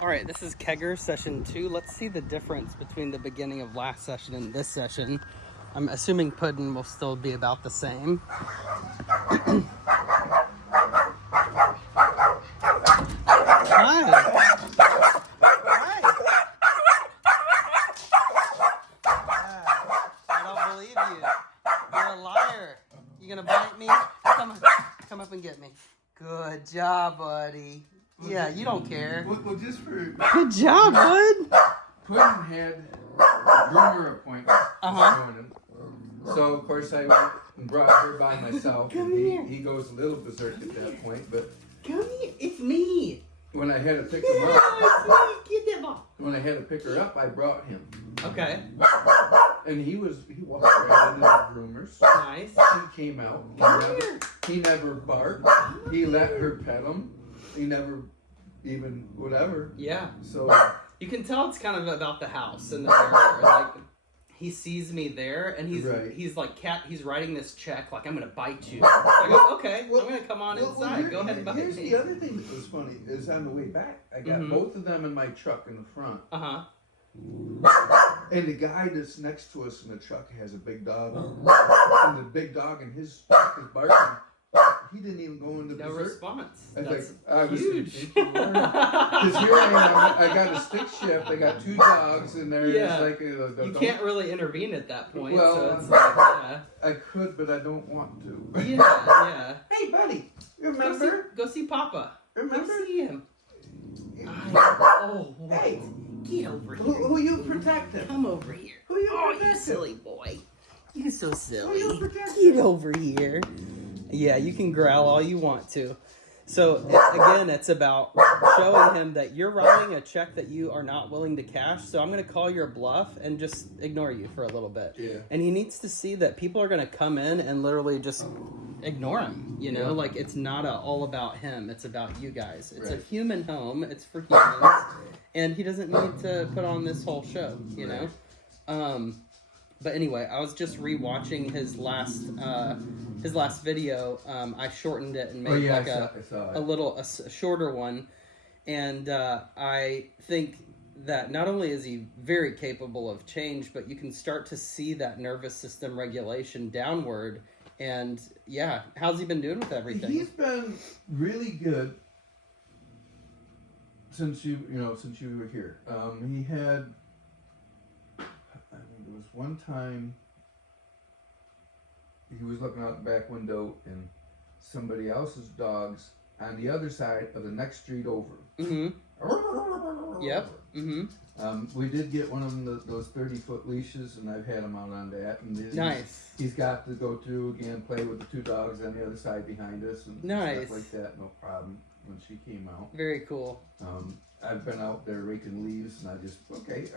All right, this is Kegger session 2. Let's see the difference between the beginning of last session and this session. I'm assuming pudding will still be about the same. Hi. Hi. I don't believe you. You're a liar. You gonna bite me? Come up and get me. Good job, buddy. Yeah, you don't care. Well, just for... Good job, bud. Puddin had a groomer appointment this morning. So, of course, I went and brought her by myself. Come and here. He goes a little berserk at that point, but... Come here. It's me. When I had to pick Yeah, him up... it's me. Get that ball. When I had to pick her up, I brought him. Okay. And he walked right into the groomers. Nice. He came out. Come here. He never barked. He let her pet him. He never even whatever. Yeah. So you can tell it's kind of about the house and the mirror. Like he sees me there, and he's like he's writing this check like I'm gonna bite you. I go, okay, I'm gonna come on inside. Go ahead and bite me. Here's the other thing that was funny is on the way back, I got both of them in my truck in the front. And the guy that's next to us in the truck has a big dog, and the big dog in his truck is barking. He didn't even go into no berserk. response. I was huge. Because here I am, I got a stick shift, I got 2 dogs in there. Yeah. It's like, You can't really intervene at that point. Well, so it's like, yeah. I could, but I don't want to. Yeah. Hey, buddy, remember? Go see Papa. Remember? Go see him. Oh, wait. Hey, Get over here. who you protecting? Come over here. Who you Oh, protecting? you silly boy. You're so silly. Who you protecting? Get over here. Yeah, you can growl all you want to. So, again, it's about showing him that you're writing a check that you are not willing to cash. So I'm going to call your bluff and just ignore you for a little bit. Yeah. And he needs to see that people are going to come in and literally just ignore him. You know, like it's not all about him. It's about you guys. It's a human home. It's for humans. And he doesn't need to put on this whole show, you know? But anyway, I was just rewatching his last video. I shortened it and made a shorter one, and I think that not only is he very capable of change, but you can start to see that nervous system regulation downward. And yeah, how's he been doing with everything? He's been really good since you were here. He had. There was one time he was looking out the back window and somebody else's dogs on the other side of the next street over. Yep. We did get one of them those 30-foot leashes, and I've had him out on that. And Nice. He's got to go through again, play with the 2 dogs on the other side behind us, and stuff like that. No problem when she came out. Very cool. I've been out there raking leaves, and I'm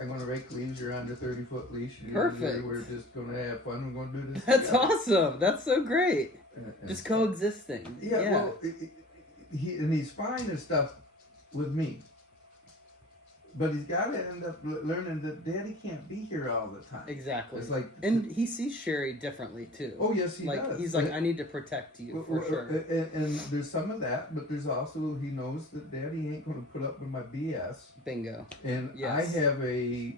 going to rake leaves. You're on the 30-foot leash. Perfect. We're just going to have fun. We're going to do this. That's awesome. That's so great. Just coexisting. Yeah. Well, he's fine and stuff with me. But he's got to end up learning that Daddy can't be here all the time. Exactly. It's like, and he sees Sherry differently too. Oh yes, he does. He's like, I need to protect you for sure. And there's some of that, but there's also he knows that Daddy ain't going to put up with my BS. Bingo. And yes. I have my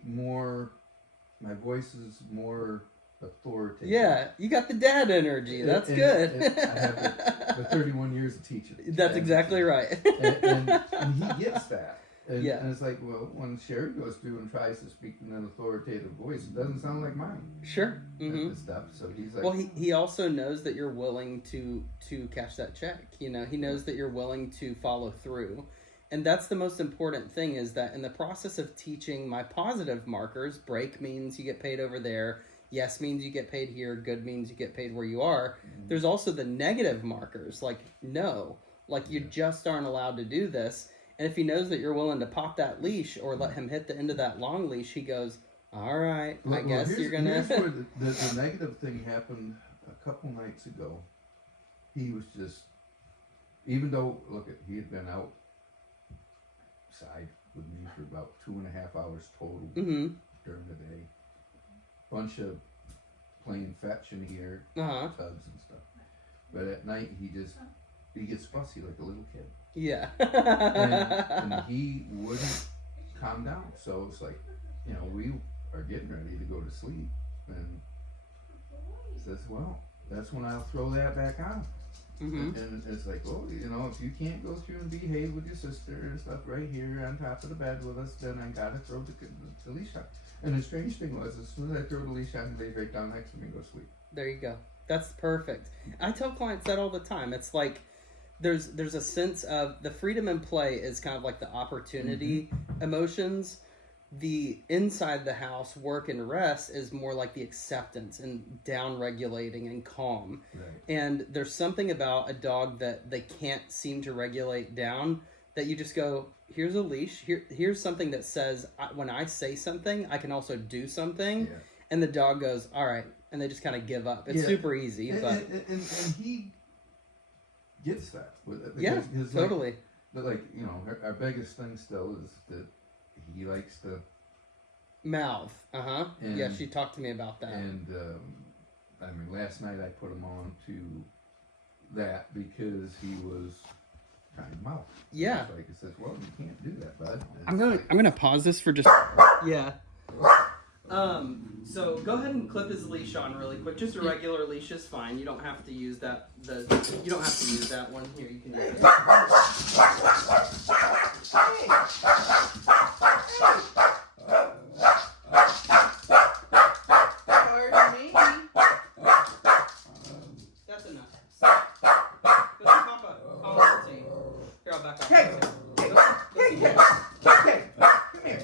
voice is more authoritative. Yeah, you got the dad energy. That's good. And I have the 31 years of teaching. That's exactly right. and he gets that. And it's like, well, when Sherry goes through and tries to speak in an authoritative voice, it doesn't sound like mine. Sure. And stuff. So he's like, well, he also knows that you're willing to cash that check. You know, he knows that you're willing to follow through. And that's the most important thing, is that in the process of teaching my positive markers, break means you get paid over there, yes means you get paid here, good means you get paid where you are. There's also the negative markers, like no, like you just aren't allowed to do this. And if he knows that you're willing to pop that leash or let him hit the end of that long leash, he goes, all right, I guess you're going to... Here's where the negative thing happened a couple nights ago. He was just, even though, he had been outside with me for about 2.5 hours total during the day. Bunch of playing fetch in here, tubs and stuff. But at night, he gets fussy like a little kid. Yeah. and he wouldn't calm down. So it's like, we are getting ready to go to sleep, and he says, well, that's when I'll throw that back on. And it's like, well, if you can't go through and behave with your sister and stuff right here on top of the bed with us, then I gotta throw the leash on. And the strange thing was, as soon as I throw the leash on, he lays right down next to me and goes to sleep. There you go. That's perfect. I tell clients that all the time. It's like there's a sense of the freedom in play is kind of like the opportunity emotions. The inside the house work and rest is more like the acceptance and down regulating and calm. Right. And there's something about a dog that they can't seem to regulate down that you just go, here's a leash. Here's something that says when I say something, I can also do something. Yeah. And the dog goes, all right. And they just kind of give up. It's super easy. And he gets that with it. Yeah, totally. Our biggest thing still is that he likes to mouth. Yeah, she talked to me about that. And last night I put him on to that because he was trying to mouth. Yeah. Like it says, well, you can't do that, bud. I'm gonna pause this for just So go ahead and clip his leash on really quick. Just a regular leash is fine. You don't have to use that. You don't have to use that one. Here, you can use it. That's enough. Listen, Papa, call over to you. Here, I'll back up. Hey, come here.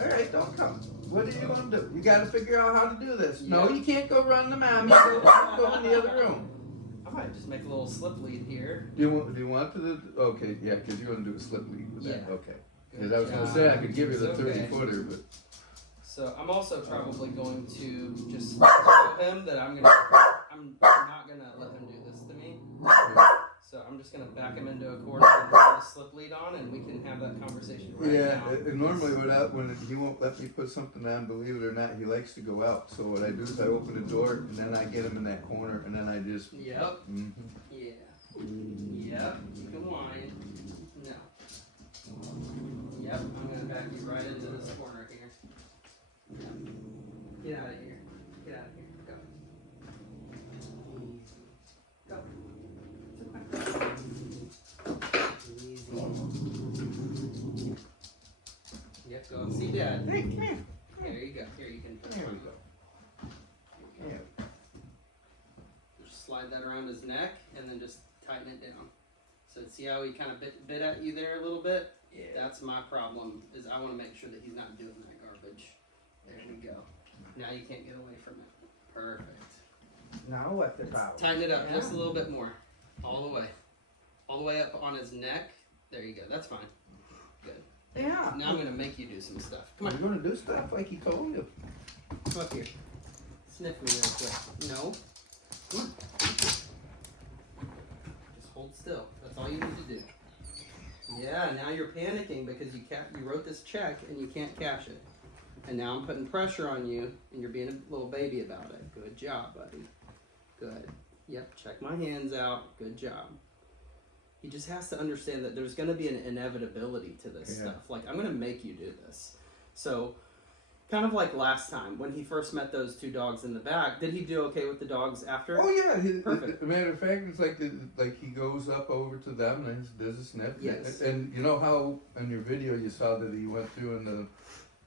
Alright, don't come. What are you going to do? You got to figure out how to do this. Yeah. No, you can't go run to mommy. Go in the other room. I might just make a little slip lead here. Do you want to? Okay, yeah, because you're going to do a slip lead with that. Okay. Because I was going to say I could give you the 30-footer, but. So I'm also probably going to just show him that I'm not gonna let him do this to me. So I'm just gonna back him into a corner and put the slip lead on, and we can have that conversation right now. Yeah, and normally when he won't let me put something on, believe it or not, he likes to go out. So what I do is I open the door and then I get him in that corner and then I just. Yep. Yeah. Yep. You can whine. No. Yep. I'm gonna back you right into this corner here. Get out of here. Get out of here. Go. Easy. Go. Easy. Yep, go and see Dad. Hey, come here. There you go. Here, you can. There we go. Yeah. Just slide that around his neck and then just tighten it down. So see how he kind of bit at you there a little bit? Yeah. That's my problem, is I want to make sure that he's not doing that garbage. There we go. Now you can't get away from it. Perfect. Now what the problem? Tighten it up just a little bit more. All the way. All the way up on his neck. There you go. That's fine. Good. Yeah. Now I'm going to make you do some stuff. Come on. You're going to do stuff like he told you. Come up here. Sniff me real quick. No. Come on. Just hold still. That's all you need to do. Yeah, now you're panicking because you wrote this check and you can't cash it. And now I'm putting pressure on you, and you're being a little baby about it. Good job, buddy. Good. Yep, check my hands out. Good job. He just has to understand that there's going to be an inevitability to this stuff. Like, I'm going to make you do this. So, kind of like last time, when he first met those two dogs in the back, did he do okay with the dogs after? Oh, yeah. Perfect. As a matter of fact, it's like he goes up over to them and does a sniff. Yes. And you know how in your video you saw that he went through and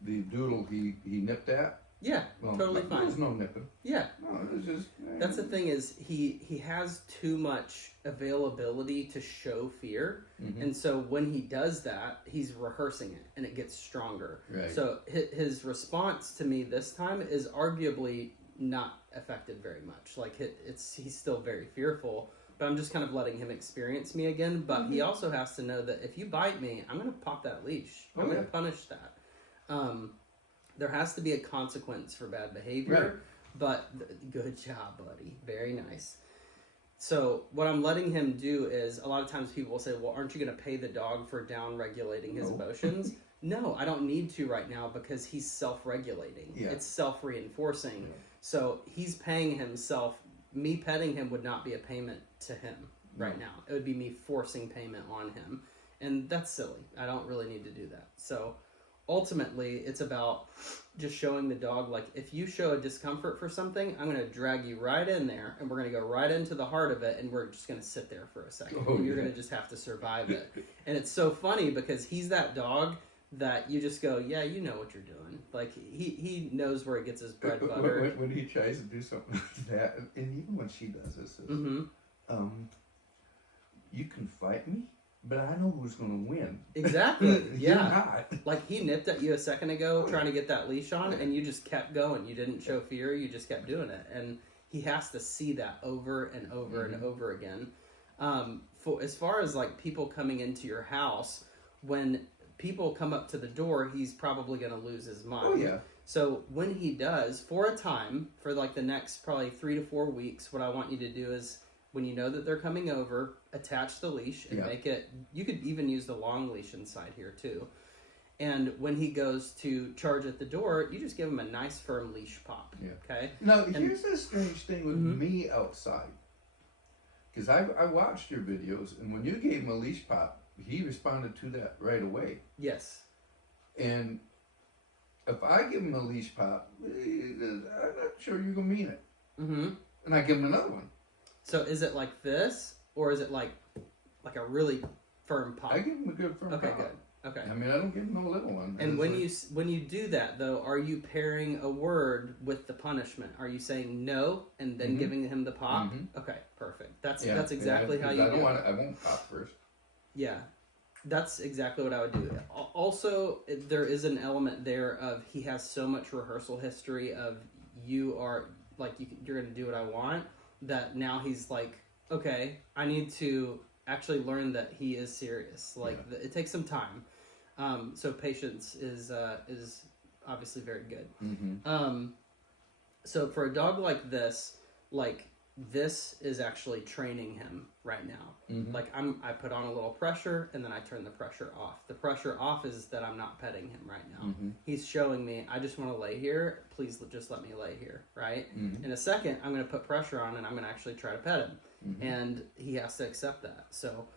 the doodle he nipped at? Yeah, well, totally fine. There was no nipping. Yeah. No, it was just... That's the thing is he has too much availability to show fear. Mm-hmm. And so when he does that, he's rehearsing it and it gets stronger. Right. So his response to me this time is arguably not affected very much. Like he's still very fearful, but I'm just kind of letting him experience me again. But he also has to know that if you bite me, I'm going to pop that leash. I'm going to punish that. There has to be a consequence for bad behavior, but good job, buddy. Very nice. So what I'm letting him do is, a lot of times people will say, well, aren't you going to pay the dog for down regulating his emotions? No, I don't need to right now because he's self-regulating. Yeah. It's self-reinforcing. Yeah. So he's paying himself. Me petting him would not be a payment to him. right now. It would be me forcing payment on him. And that's silly. I don't really need to do that. So ultimately, it's about just showing the dog, like, if you show a discomfort for something, I'm going to drag you right in there, and we're going to go right into the heart of it, and we're just going to sit there for a second. And you're going to just have to survive it. And it's so funny because he's that dog that you just go, yeah, you know what you're doing. Like, he knows where he gets his bread butter. When he tries to do something like that, and even when she does this, you can fight me, but I know who's going to win. Exactly. You're Yeah. not. Like, he nipped at you a second ago trying to get that leash on, and you just kept going. You didn't show fear. You just kept doing it. And he has to see that over and over and over again. As far as, like, people coming into your house, when people come up to the door, he's probably going to lose his mind. Oh, yeah. So when he does, for a time, for, like, the next probably 3 to 4 weeks, what I want you to do is, when you know that they're coming over, attach the leash and make it, you could even use the long leash inside here too. And when he goes to charge at the door, you just give him a nice firm leash pop. Yeah. Okay? Now, here's the strange thing with me outside. Because I watched your videos, and when you gave him a leash pop, he responded to that right away. Yes. And if I give him a leash pop, I'm not sure you're going to mean it. And I give him another one. So is it like this, or is it like a really firm pop? I give him a good firm pop. Okay, good. Okay. I mean, I don't give him no little one. And when you do that, though, are you pairing a word with the punishment? Are you saying no and then giving him the pop? Okay, perfect. That's exactly how you do it. I won't pop first. Yeah, that's exactly what I would do. Also, there is an element there of he has so much rehearsal history of you are like you're going to do what I want, that now he's like, okay, I need to actually learn that he is serious. Like it takes some time. So patience is obviously very good. So for a dog like this is actually training him right now. Like I put on a little pressure and then I turn the pressure off. The pressure off is that I'm not petting him right now. He's showing me, I just want to lay here. Please just let me lay here, right? In a second, I'm going to put pressure on and I'm going to actually try to pet him. And he has to accept that. So,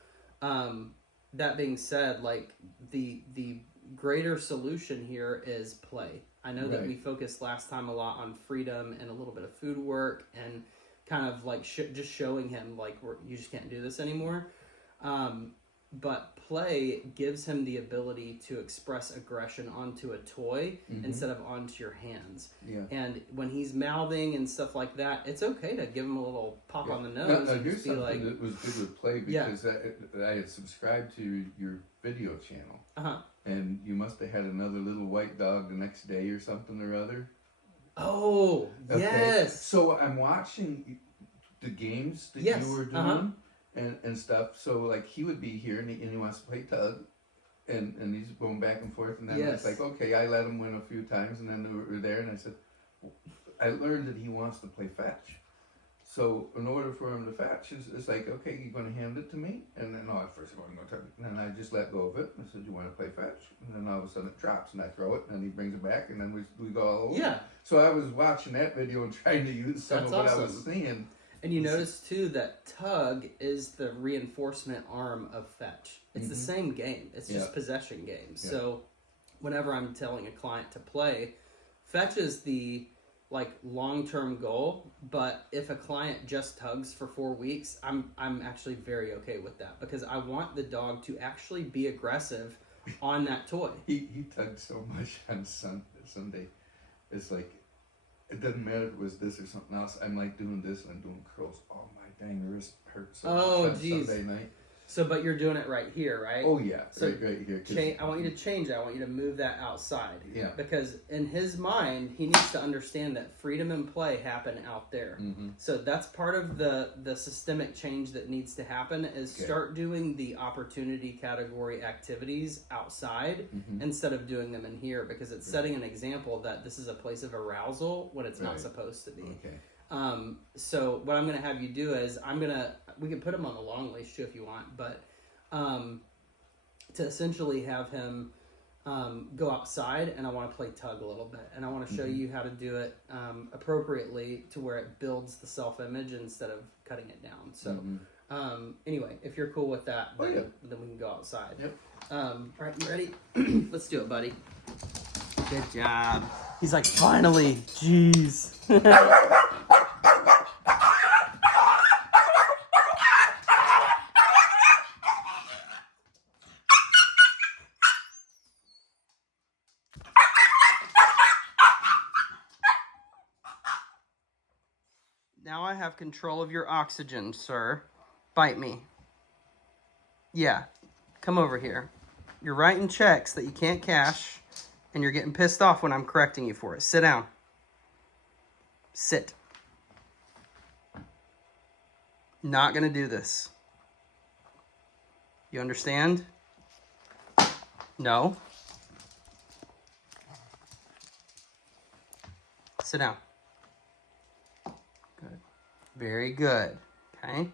that being said, like the greater solution here is play. I know that we focused last time a lot on freedom and a little bit of food work and kind of like just showing him like you just can't do this anymore. But play gives him the ability to express aggression onto a toy instead of onto your hands. And when he's mouthing and stuff like that, it's okay to give him a little pop on the nose. Now, here's something that was good with play because I had subscribed to your video channel. And you must have had another little white dog the next day or something or other. Oh, yes. So I'm watching the games that you were doing. And stuff, so like he would be here and he wants to play tug, and he's going back and forth, and then it's like, okay, I let him win a few times, and then we were there, and I said, I learned that he wants to play fetch. So in order for him to fetch, it's like, okay, you're going to hand it to me, and then first of all I'm going to, and then I just let go of it. And I said, you want to play fetch? And then all of a sudden it drops, and I throw it, and then he brings it back, and then we go all over. Yeah. So I was watching that video and trying to use some of what I was seeing. And you notice, too, that tug is the reinforcement arm of fetch. It's the same game. It's just possession games. Yeah. So whenever I'm telling a client to play, fetch is the long-term goal. But if a client just tugs for 4 weeks, I'm actually very okay with that. Because I want the dog to actually be aggressive on that toy. He tugged so much on Sunday. It's like... It doesn't matter if it was this or something else. I'm like doing this and I'm doing curls. Oh, my dang wrist hurts so much on Sunday night. So, but you're doing it right here, right? Oh, yeah. So right here. I want you to change it. I want you to move that outside. Yeah. Because in his mind, he needs to understand that freedom and play happen out there. So that's part of the systemic change that needs to happen is start doing the opportunity category activities outside instead of doing them in here, because it's setting an example that this is a place of arousal when it's not supposed to be. Okay. So what I'm going to have you do is we can put him on the long leash too if you want, but to essentially have him go outside, and I want to play tug a little bit, and I want to show you how to do it appropriately to where it builds the self-image instead of cutting it down. So Anyway, if you're cool with that, Oh, then we can go outside. Yep. All right, you ready? Let's do it, buddy. Good job. He's like, finally, jeez. Now I have control of your oxygen, sir. Bite me. Yeah, come over here. You're writing checks that you can't cash, and you're getting pissed off when I'm correcting you for it. Sit down. Sit. Not gonna do this. You understand? No. Sit down. Good. Very good. Okay.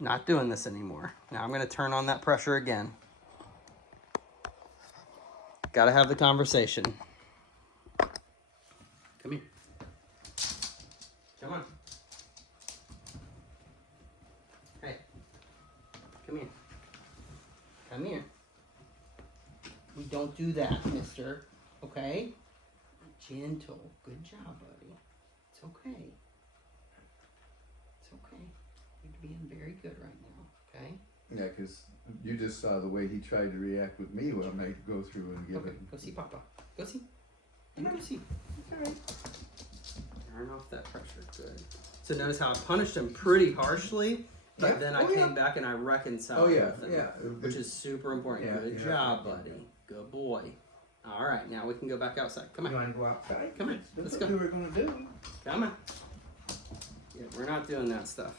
Not doing this anymore. Now I'm going to turn on that pressure again. Got to have the conversation. Come here. Come on. Hey. Come here. Come here. We don't do that, mister. Okay? Gentle. Good job, buddy. It's okay. It's okay. You're being very good right now, okay? Yeah, because you just saw the way he tried to react with me when I go through and give Okay, it. go see Papa. Go see. You go see. Alright. Turn off that pressure. Good. So notice how I punished him pretty harshly, but Yeah. then I came back and I reconciled with him, which is super important. Yeah, Good yeah. job, buddy. Good boy. All right, now we can go back outside. Come You on. want to go outside? Come on. That's Let's what go. we were gonna do. Come on. Yeah, we're not doing that stuff.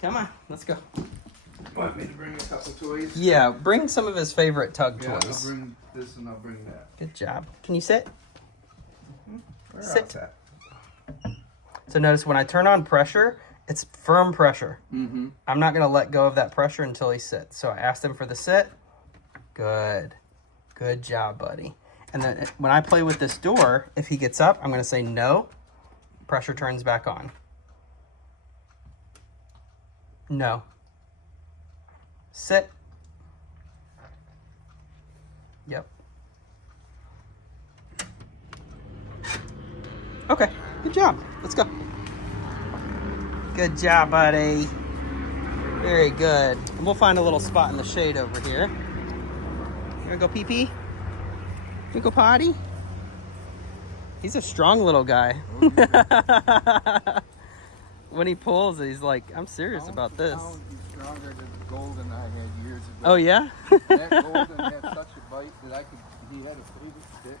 Come on. Let's go. Want me to bring a couple toys? Yeah, bring some of his favorite tug Yeah, I'll toys. bring this and I'll bring that. Good job. Can you sit? We're Sit. outside. So notice when I turn on pressure, it's firm pressure. Mm-hmm. I'm not going to let go of that pressure until he sits. So I asked him for the sit. Good. Good job, buddy. And then when I play with this door, if he gets up, I'm going to say no. Pressure turns back on. No. Sit. Yep. Okay. Good job. Let's go. Good job, buddy. Very good. And we'll find a little spot in the shade over here. You wanna go pee-pee? You wanna go potty? He's a strong little guy. When he pulls, he's like, I'm serious about this. Pounds stronger than the golden I had years ago. Oh, yeah? That golden had such a bite that he had a favorite stick.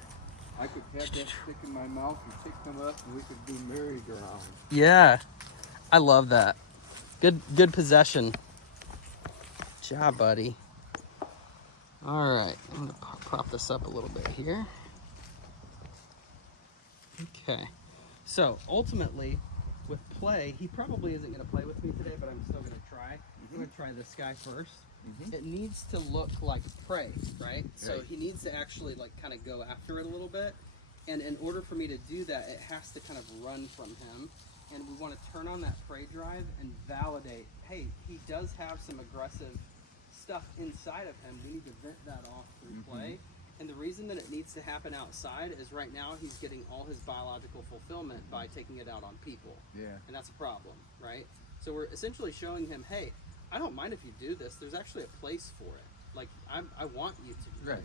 I could have that stick in my mouth and pick them up and we could do merry-go-round. Yeah. I love that. Good possession. Good job, buddy. All right. I'm going to prop this up a little bit here. Okay. So, ultimately, with play, he probably isn't going to play with me today, but I'm still going to try. I'm going to try this guy first. It needs to look like prey, right? So Right. he needs to actually like kind of go after it a little bit. And in order for me to do that, it has to kind of run from him. And we want to turn on that prey drive and validate, hey, he does have some aggressive stuff inside of him. We need to vent that off through play. And the reason that it needs to happen outside is right now he's getting all his biological fulfillment by taking it out on people. Yeah. And that's a problem, right? So we're essentially showing him, hey, I don't mind if you do this. There's actually a place for it. Like, I want you to. Right.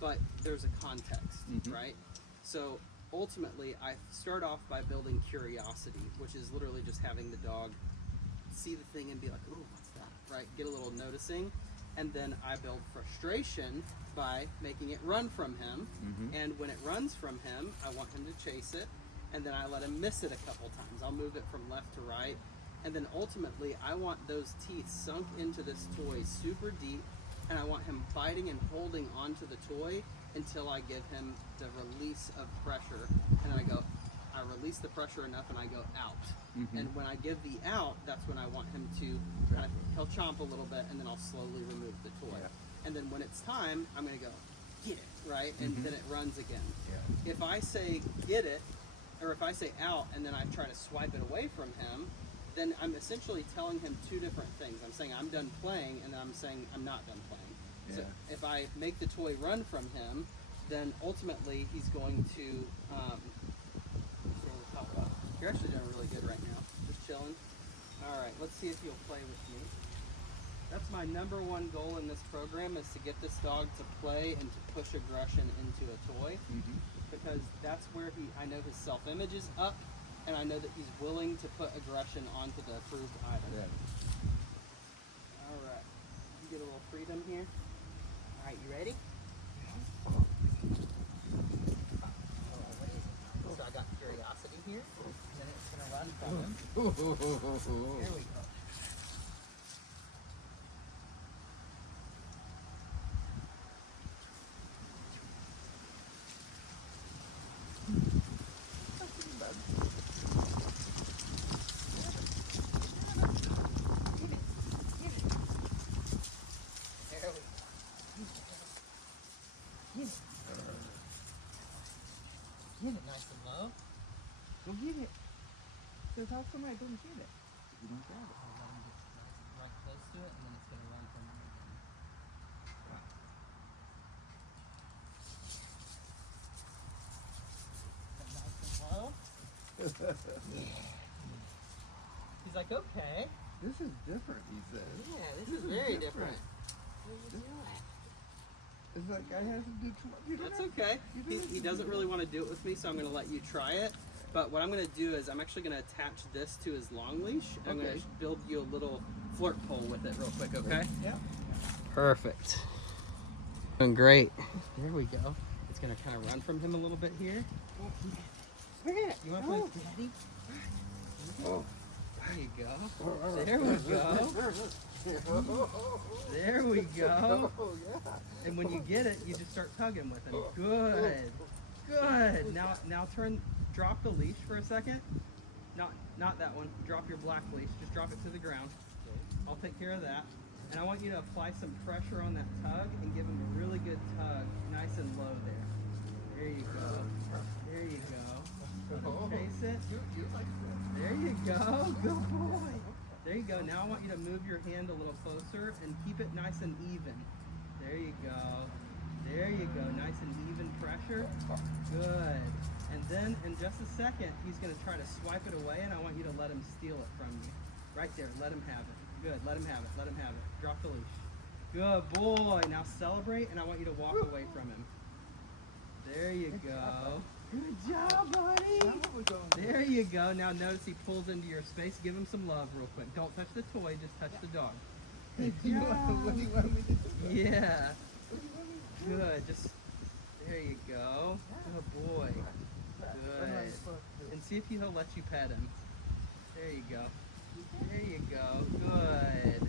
But there's a context, right? So ultimately, I start off by building curiosity, which is literally just having the dog see the thing and be like, ooh, what's that, right? Get a little noticing. And then I build frustration by making it run from him. And when it runs from him, I want him to chase it. And then I let him miss it a couple times. I'll move it from left to right. And then ultimately, I want those teeth sunk into this toy super deep. And I want him biting and holding onto the toy until I give him the release of pressure. And then I release the pressure enough and I go out. And when I give the out, that's when I want him to kind of, he'll chomp a little bit and then I'll slowly remove the toy. And then when it's time, I'm going to go, get it, right? And then it runs again. If I say get it, or if I say out and then I try to swipe it away from him, then I'm essentially telling him two different things. I'm saying I'm done playing, and then I'm saying I'm not done playing. So Yeah. if I make the toy run from him, then ultimately he's going to. You're actually doing really good right now. Just chilling. All right, let's see if you'll play with me. That's my number one goal in this program, is to get this dog to play and to push aggression into a toy, because that's where I know his self-image is up, and I know that he's willing to put aggression onto the approved item. Yeah. All right, you get a little freedom here. All right, you ready? So I got curiosity here, and then it's gonna run from him. Here we go. Get it nice and low. Go get it. So how come I don't get it? You don't grab it. I'll let him get right close to it, and then it's going to run from him again. Get nice and low. He's like, okay. This is different, he says. Yeah, this is very different. It's like I have to do too much. That's okay. He doesn't really want to do it with me, so I'm going to let you try it. But what I'm going to do is I'm actually going to attach this to his long leash. I'm going to build you a little flirt pole with it real quick, okay? Yeah. Perfect. Doing great. There we go. It's going to kind of run from him a little bit here. You want to play with Daddy? Oh. There you go. There we go. There we go. And when you get it, you just start tugging with him. Good. Good. Now drop the leash for a second. Not that one. Drop your black leash. Just drop it to the ground. I'll take care of that. And I want you to apply some pressure on that tug and give him a really good tug, nice and low there. There you go. There you go. Chase it. There you go. Good boy. There you go. Now I want you to move your hand a little closer and keep it nice and even. There you go. There you go. Nice and even pressure. Good. And then in just a second, he's going to try to swipe it away, and I want you to let him steal it from you. Right there. Let him have it. Good. Let him have it. Let him have it. Drop the leash. Good boy. Now celebrate, and I want you to walk away from him. There you go. Good job, buddy. There you go. Now notice he pulls into your space. Give him some love real quick. Don't touch the toy. Just touch the dog. Good job. What do you want me to do? Yeah. Good. Just there you go. Good boy. Good. And see if he'll let you pet him. There you go. There you go. Good.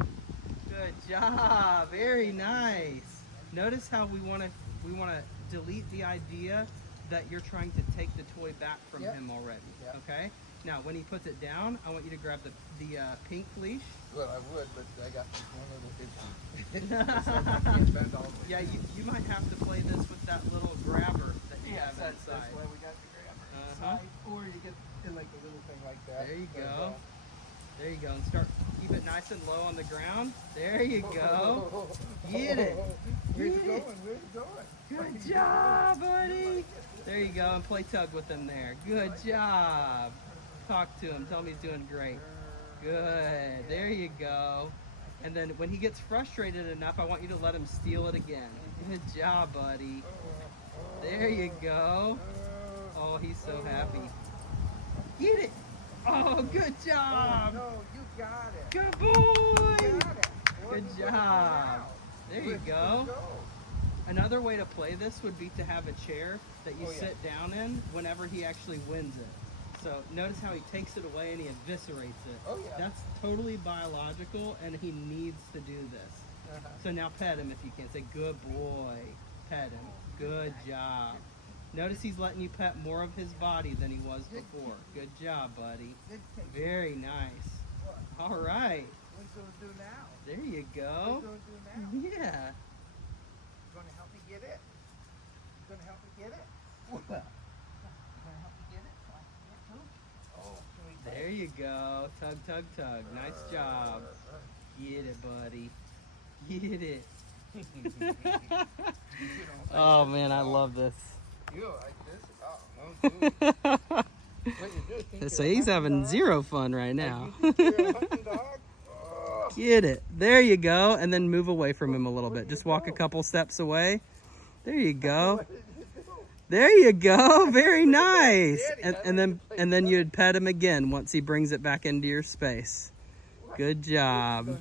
Good job. Very nice. Notice how we want to delete the idea that you're trying to take the toy back from him already. Okay? Now, when he puts it down, I want you to grab the pink leash. Well, I would, but I got one little issue. So I can't bend all the way. Yeah, you might have to play this with that little grabber that you have that's inside. why we got the grabber. Uh-huh. Or you get like a little thing like that. There you But, go. There you go. And keep it nice and low on the ground. There you go. Get it. Where's Get it it. going? Where's it going? Good job, buddy. There you go. And play tug with him there. Good job. Talk to him. Tell him he's doing great. Good. There you go. And then when he gets frustrated enough, I want you to let him steal it again. Good job, buddy. There you go. Oh, he's so happy. Get it. Oh, good job. No, you got it. Good boy. You got it. Good What job. now? There you Where'd go. it Another way to play this would be to have a chair that you Oh, yeah. sit down in whenever he actually wins it. So notice how he takes it away and he eviscerates it. Oh, yeah. That's totally biological, and he needs to do this. Uh-huh. So now pet him if you can. Say, good boy. Pet him. Good job. Notice he's letting you pet more of his body than he was before. Good job, buddy. Good take. Very nice. What? All right. What are you going to do now? There you What go. are you going to do now? Yeah. You going to help me get it? You going to help me get it? What? You going to help me get it so I can get it too? Oh, can we There There you go. Tug, tug, tug. Nice job. Get it, buddy. Get it. Oh man, I love this. You like this? Oh, no, dude. What you do, think So you're a he's hunting having dog? zero fun right now. You think you're a hunting dog? Oh. Get it. There you go. And then move away from him a little bit. Just walk a couple steps away. There you go. There you go. Very nice. And then you'd pet him again once he brings it back into your space. Good job.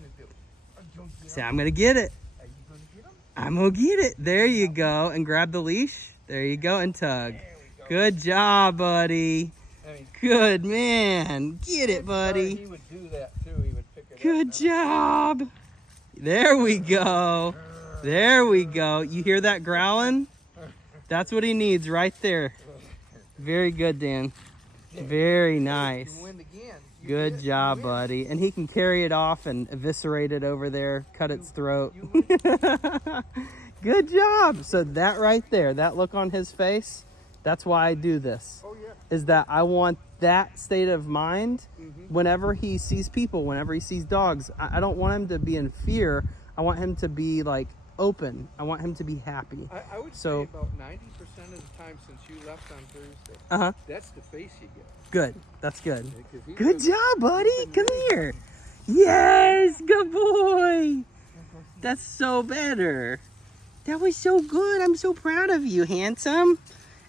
Say, I'm gonna get it. I'm gonna get it. There you go. And grab the leash. There you go. And tug. Good job, buddy. Good man. Get it, buddy. He would do that too. He would pick it Good up. job. There we go. There we go. You hear that growling? That's what he needs right there. Very good, Dan. Very nice. You win again. You Good did. job, You win. buddy. And he can carry it off and eviscerate it over there, cut its throat. You win. Good job. So that right there, that look on his face, that's why I do this. Oh yeah. Is that I want that state of mind whenever he sees people, whenever he sees dogs. I don't want him to be in fear. I want him to be like open. I want him to be happy. I would So- say about 90% of the time since you left on Thursday, that's the face you get. Good. That's good. 'Cause he Good was- job, buddy. Come here. Yes, good boy. That's so better. That was so good. I'm so proud of you, handsome.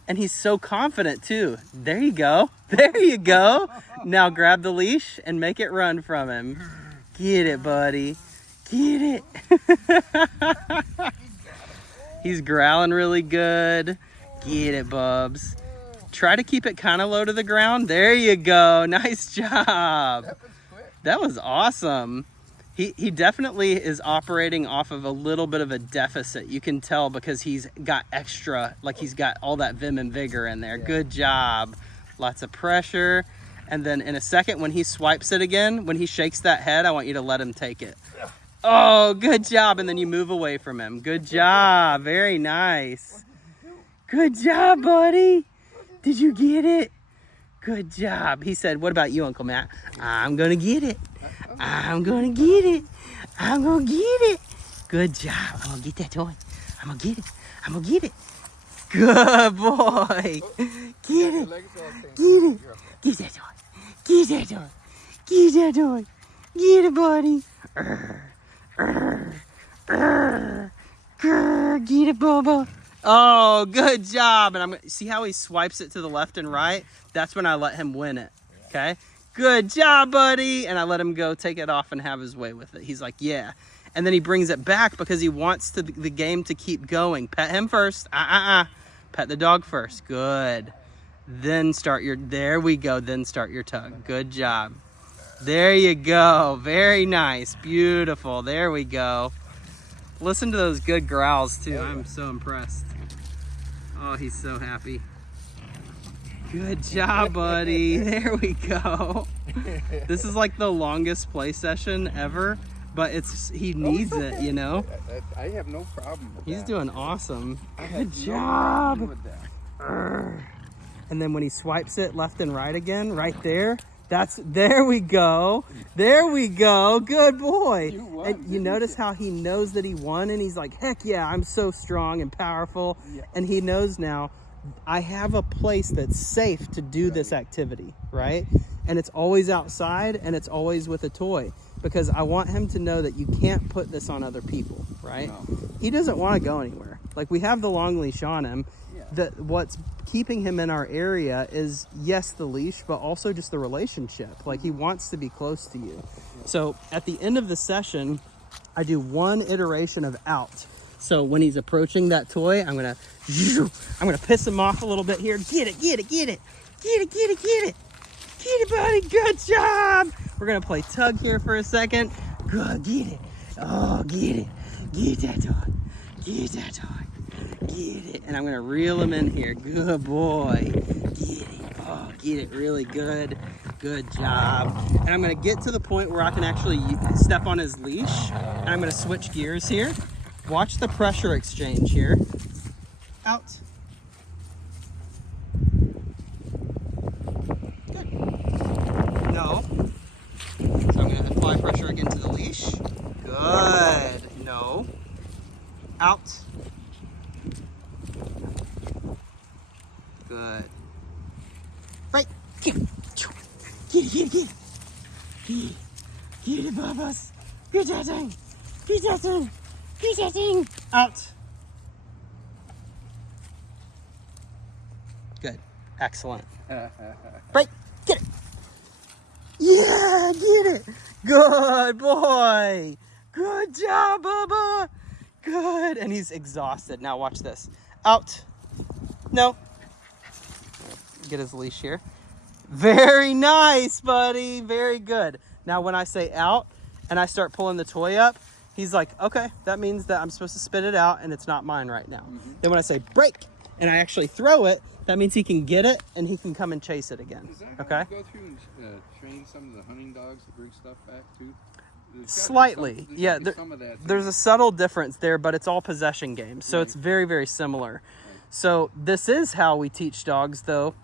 And he's so confident too. There you go. There you go. Now grab the leash and make it run from him. Get it, buddy. Get it. He's growling really good. Get it, Bubs. Try to keep it kind of low to the ground. There you go. Nice job. That was quick. That was awesome. He definitely is operating off of a little bit of a deficit. You can tell because he's got extra, like he's got all that vim and vigor in there. Yeah. Good job. Lots of pressure. And then in a second, when he swipes it again, when he shakes that head, I want you to let him take it. Oh, good job. And then you move away from him. Good job. Very nice. Good job, buddy. Did you get it? Good job. He said, what about you, Uncle Matt? I'm going to get it. I'm going to get it. I'm going to get it. Good job. I'm going to get that toy. I'm going to get it. I'm going to get it. Good boy. Get Your it. legs all tangled. Get it. You're okay. Get that toy. Get that toy. Get that toy. Get it, buddy. Get it, Bubba. Oh, good job. And I'm gonna see how he swipes it to the left and right. That's when I let him win it. Okay. Good job, buddy. And I let him go take it off and have his way with it. He's like, yeah. And then he brings it back because he wants the game to keep going. Pet him first. Pet the dog first. Good. Then start your, there we go. Then start your tug. Good job. There you go. Very nice. Beautiful. There we go. Listen to those good growls too. I'm so impressed. Oh, he's so happy. Good job, buddy. There we go. This is like the longest play session ever, but he needs it, you know? I have no problem with He's that. doing awesome. Good No job. problem with that. And then when he swipes it left and right again, right there, there we go. There we go. Good boy. You won, And you didn't notice you? how he knows that he won and he's like, heck yeah, I'm so strong and powerful. Yeah. And he knows now I have a place that's safe to do this activity, right? And it's always outside and it's always with a toy because I want him to know that you can't put this on other people, right? No. He doesn't want to go anywhere. Like we have the long leash on him. Yeah. What's keeping him in our area is yes the leash, but also just the relationship. Like he wants to be close to you. So at the end of the session, I do one iteration of out. So when he's approaching that toy, I'm gonna piss him off a little bit here. Get it, get it, get it, get it, get it, get it, get it, buddy. Good job. We're gonna play tug here for a second. Good, get it. Oh, get it. Get that toy. Get that toy. Get it. And I'm gonna reel him in here. Good boy. Get it. Oh, get it really good. Good job. And I'm gonna get to the point where I can actually step on his leash. And I'm gonna switch gears here. Watch the pressure exchange here. Out. Good. No. Out. Good. Right. Get it. Get it. Get it, Bubba's. Get that thing. Get that thing. Get that thing. Out. Good. Excellent. Right. Get it. Yeah, get it. Good boy. Good job, Bubba. Good. And he's exhausted. Now watch this. Out. No. Get his leash here. Very nice, buddy. Very good. Now when I say out and I start pulling the toy up, he's like, okay, that means that I'm supposed to spit it out and it's not mine right now. Then when I say break and I actually throw it, that means he can get it and he can come and chase it again. Is that Okay? how you go through and train some of the hunting dogs to bring stuff back too? Slightly. Yeah, Some of that there's a subtle difference there, but it's all possession games. So it's very, very similar. So this is how we teach dogs, though,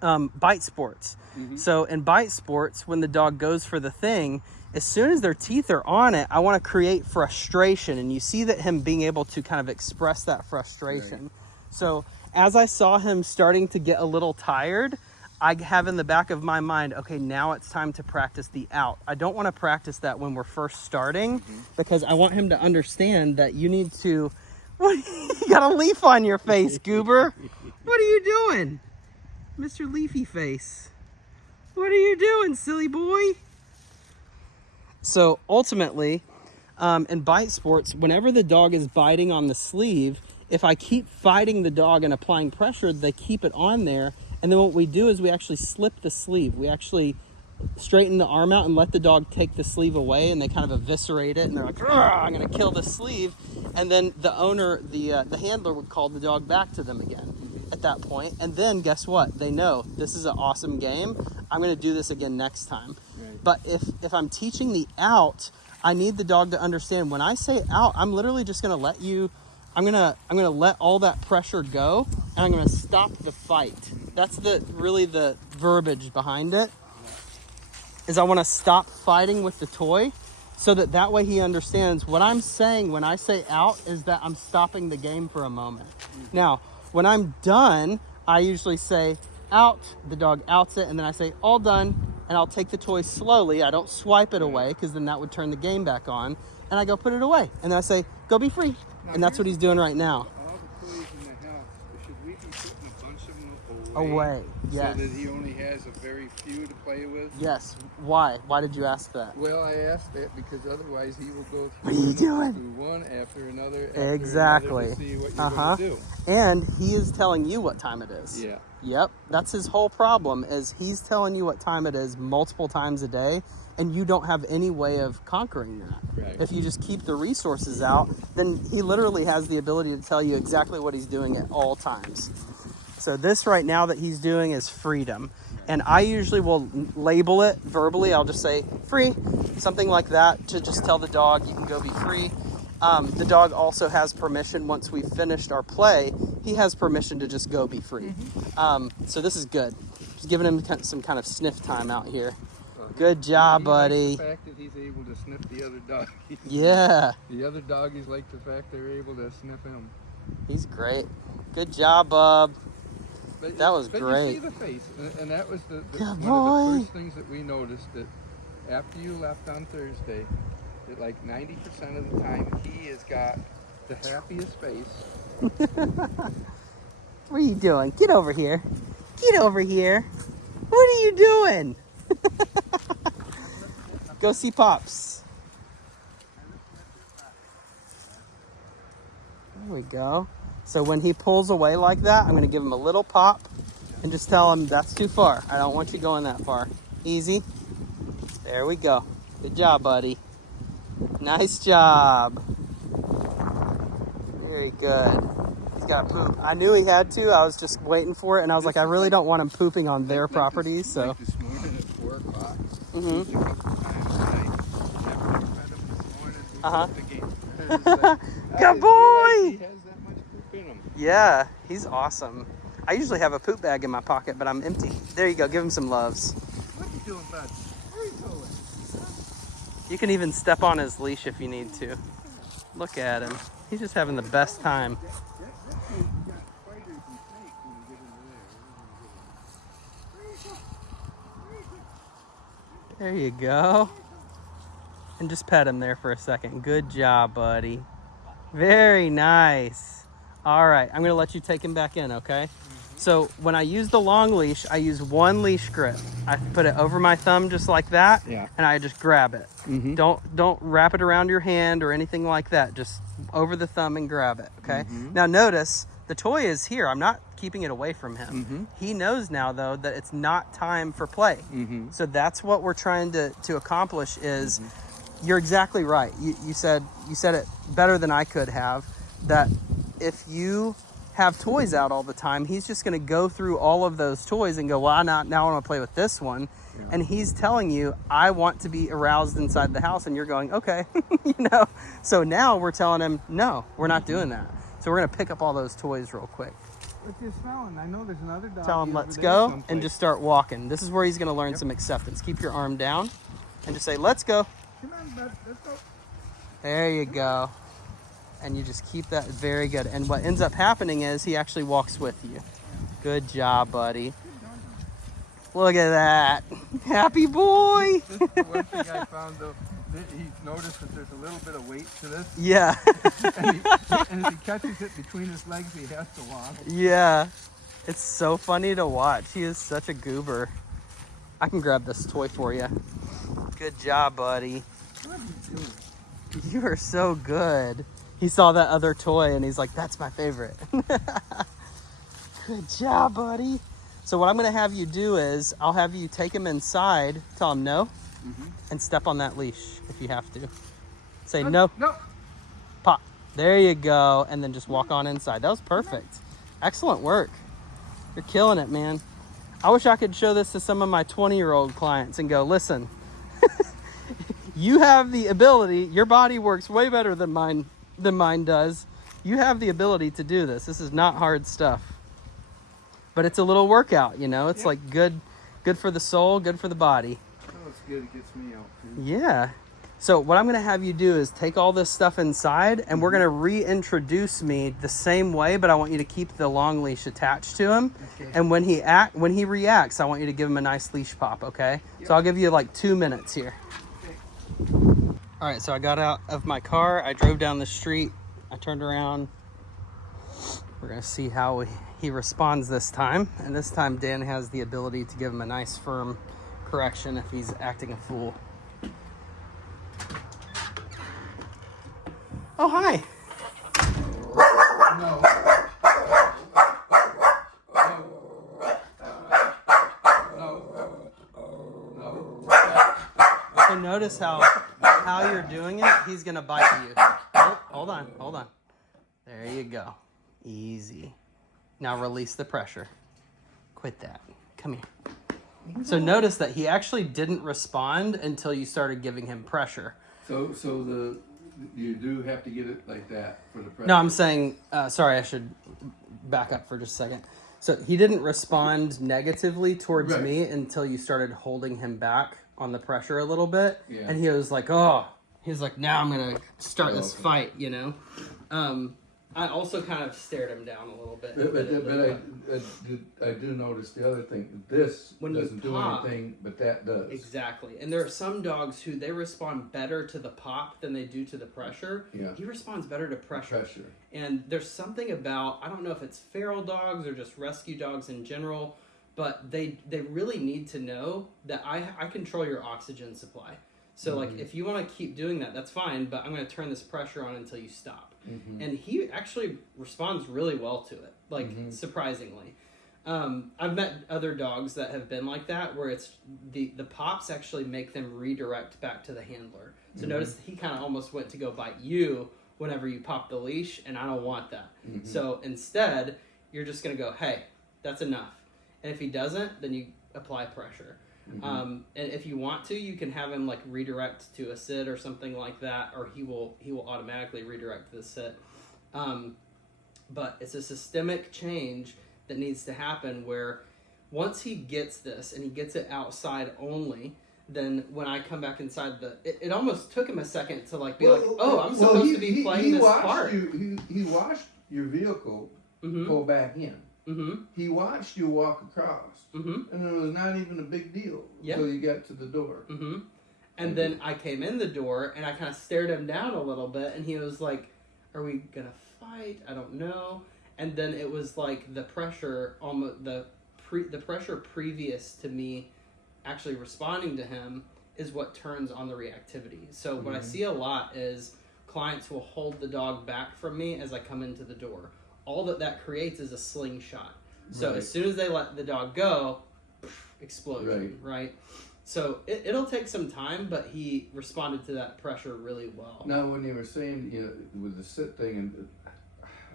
bite sports. So in bite sports, when the dog goes for the thing, as soon as their teeth are on it, I want to create frustration. And you see that him being able to kind of express that frustration. Right. So as I saw him starting to get a little tired, I have in the back of my mind, okay, now it's time to practice the out. I don't want to practice that when we're first starting because I want him to understand that you need to... What, you got a leaf on your face, Goober. What are you doing? Mr. Leafy Face. What are you doing, silly boy? So ultimately, in bite sports, whenever the dog is biting on the sleeve, if I keep fighting the dog and applying pressure, they keep it on there. And then what we do is we actually slip the sleeve. We actually straighten the arm out and let the dog take the sleeve away, and they kind of eviscerate it. And they're like, I'm going to kill the sleeve. And then the owner, the handler would call the dog back to them again at that point. And then guess what? They know this is an awesome game. I'm going to do this again next time. Right. But if I'm teaching the out, I need the dog to understand when I say out, I'm literally just going to let you... I'm gonna let all that pressure go, and I'm gonna stop the fight. That's really the verbiage behind it. Is I want to stop fighting with the toy, so that way he understands what I'm saying when I say out is that I'm stopping the game for a moment. Now, when I'm done, I usually say out. The dog outs it, and then I say all done, and I'll take the toy slowly. I don't swipe it away because then that would turn the game back on, and I go put it away, and then I say go be free. And that's what he's doing right now. All the toys in the house, should we be putting a bunch of them Away, yes. So that he only has a very few to play with? Yes. Why? Why did you ask that? Well, I asked that because otherwise he will go What are you doing? through one after another after Exactly. another to see what you're going to do. And he is telling you what time it is. Yeah. Yep. That's his whole problem is he's telling you what time it is multiple times a day, and you don't have any way of conquering that. Right. If you just keep the resources out, then he literally has the ability to tell you exactly what he's doing at all times. So this right now that he's doing is freedom. And I usually will label it verbally. I'll just say free, something like that, to just tell the dog you can go be free. The dog also has permission once we've finished our play. He has permission to just go be free. So this is good. Just giving him some kind of sniff time out here. Good job, buddy. The fact that he's able to sniff the other dog. Yeah. The other doggies like the fact they're able to sniff him. He's great. Good job, Bub. But that was great. You see the face, and that was one of the first things that we noticed, that after you left on Thursday, that like 90% of the time he has got the happiest face. What are you doing? Get over here. Get over here. What are you doing? Go see Pops. There we go. So when he pulls away like that, I'm going to give him a little pop and just tell him that's too far. I don't want you going that far. Easy. There we go. Good job, buddy. Nice job. Very good. He's got poop. I knew he had to. I was just waiting for it, and I was like, I really don't want him pooping on their property. So. Like this morning at 4 o'clock. Good boy. He has that much poop in him. Yeah, he's awesome. I usually have a poop bag in my pocket, but I'm empty. There you go. Give him some loves. What are you doing, bud? Where are you going? You can even step on his leash if you need to. Look at him. He's just having the best time. There you go. And just pet him there for a second. Good job, buddy. Very nice. All right, I'm gonna let you take him back in, okay? So when I use the long leash, I use one leash grip. I put it over my thumb just like that, Yeah. and I just grab it. Don't wrap it around your hand or anything like that. Just over the thumb and grab it, okay? Now notice, the toy is here. I'm not keeping it away from him. He knows now, though, that it's not time for play. So that's what we're trying to accomplish is, you're exactly right. You said it better than I could have, that if you have toys out all the time, he's just going to go through all of those toys and go, well, now I want to play with this one. Yeah. And he's telling you, I want to be aroused inside the house. And you're going, okay, you know. So now we're telling him, no, we're not doing that. So we're going to pick up all those toys real quick. What you smelling? I know there's another dog. Tell him, let's go, and just start walking. This is where he's going to learn some acceptance. Keep your arm down and just say, let's go. Come on, bud. Let's go. There you go. And you just keep that very good. And what ends up happening is he actually walks with you. Good job, buddy. Look at that. Happy boy. This is the one thing I found, though. He noticed that there's a little bit of weight to this. Yeah. And if he catches it between his legs, he has to walk. Yeah. It's so funny to watch. He is such a goober. I can grab this toy for you. Good job, buddy. What are you doing? You are so good. He saw that other toy and he's like, that's my favorite. Good job, buddy. So what I'm going to have you do is I'll have you take him inside, tell him no, and step on that leash if you have to. Say no. No. Pop. There you go. And then just walk on inside. That was perfect. Excellent work. You're killing it, man. I wish I could show this to some of my 20-year-old clients and go, listen, you have the ability, your body works way better than mine does. You have the ability to do this. This is not hard stuff. But it's a little workout, you know? It's like good for the soul, good for the body. Oh, it's good. It gets me out, too. Yeah. So what I'm going to have you do is take all this stuff inside, and we're going to reintroduce me the same way, but I want you to keep the long leash attached to him. Okay. And when he reacts, I want you to give him a nice leash pop, okay? Yep. So I'll give you like 2 minutes here. All right, so I got out of my car. I drove down the street. I turned around. We're going to see how he responds this time. And this time, Dan has the ability to give him a nice, firm correction if he's acting a fool. Oh, hi. No. So notice how you're doing it. He's gonna bite you. Oh, hold on. There you go. Easy. Now release the pressure. Quit that. Come here. So notice that he actually didn't respond until you started giving him pressure. So you do have to get it like that for the pressure. No, I'm saying, sorry, I should back up for just a second. So he didn't respond negatively towards Right. me until you started holding him back on the pressure a little bit. Yeah. And he was like, now I'm going to start this fight, you know? I also kind of stared him down a little bit. But I do notice the other thing. This When you doesn't do pop, anything, but that does. Exactly. And there are some dogs who they respond better to the pop than they do to the pressure. Yeah. He responds better to pressure. And there's something about, I don't know if it's feral dogs or just rescue dogs in general, but they really need to know that I control your oxygen supply. So like if you want to keep doing that, that's fine, but I'm going to turn this pressure on until you stop. And he actually responds really well to it, like surprisingly. I've met other dogs that have been like that, where it's the pops actually make them redirect back to the handler. So notice he kind of almost went to go bite you whenever you pop the leash, and I don't want that. So instead, you're just going to go, hey, that's enough. And if he doesn't, then you apply pressure. And if you want to, you can have him like redirect to a sit or something like that, or he will automatically redirect to the sit. But it's a systemic change that needs to happen where once he gets this and he gets it outside only, then when I come back inside it almost took him a second to like be like, oh, I'm supposed to be playing this part. He watched your vehicle go back in. He watched you walk across, and it was not even a big deal until you got to the door. And then I came in the door, and I kind of stared him down a little bit, and he was like, are we gonna fight? I don't know. And then it was like the pressure, almost the pressure previous to me actually responding to him is what turns on the reactivity. So what I see a lot is clients will hold the dog back from me as I come into the door. All that creates is a slingshot. So as soon as they let the dog go, explosion, right? So it'll take some time, but he responded to that pressure really well. Now, when you were saying, you know, with the sit thing, and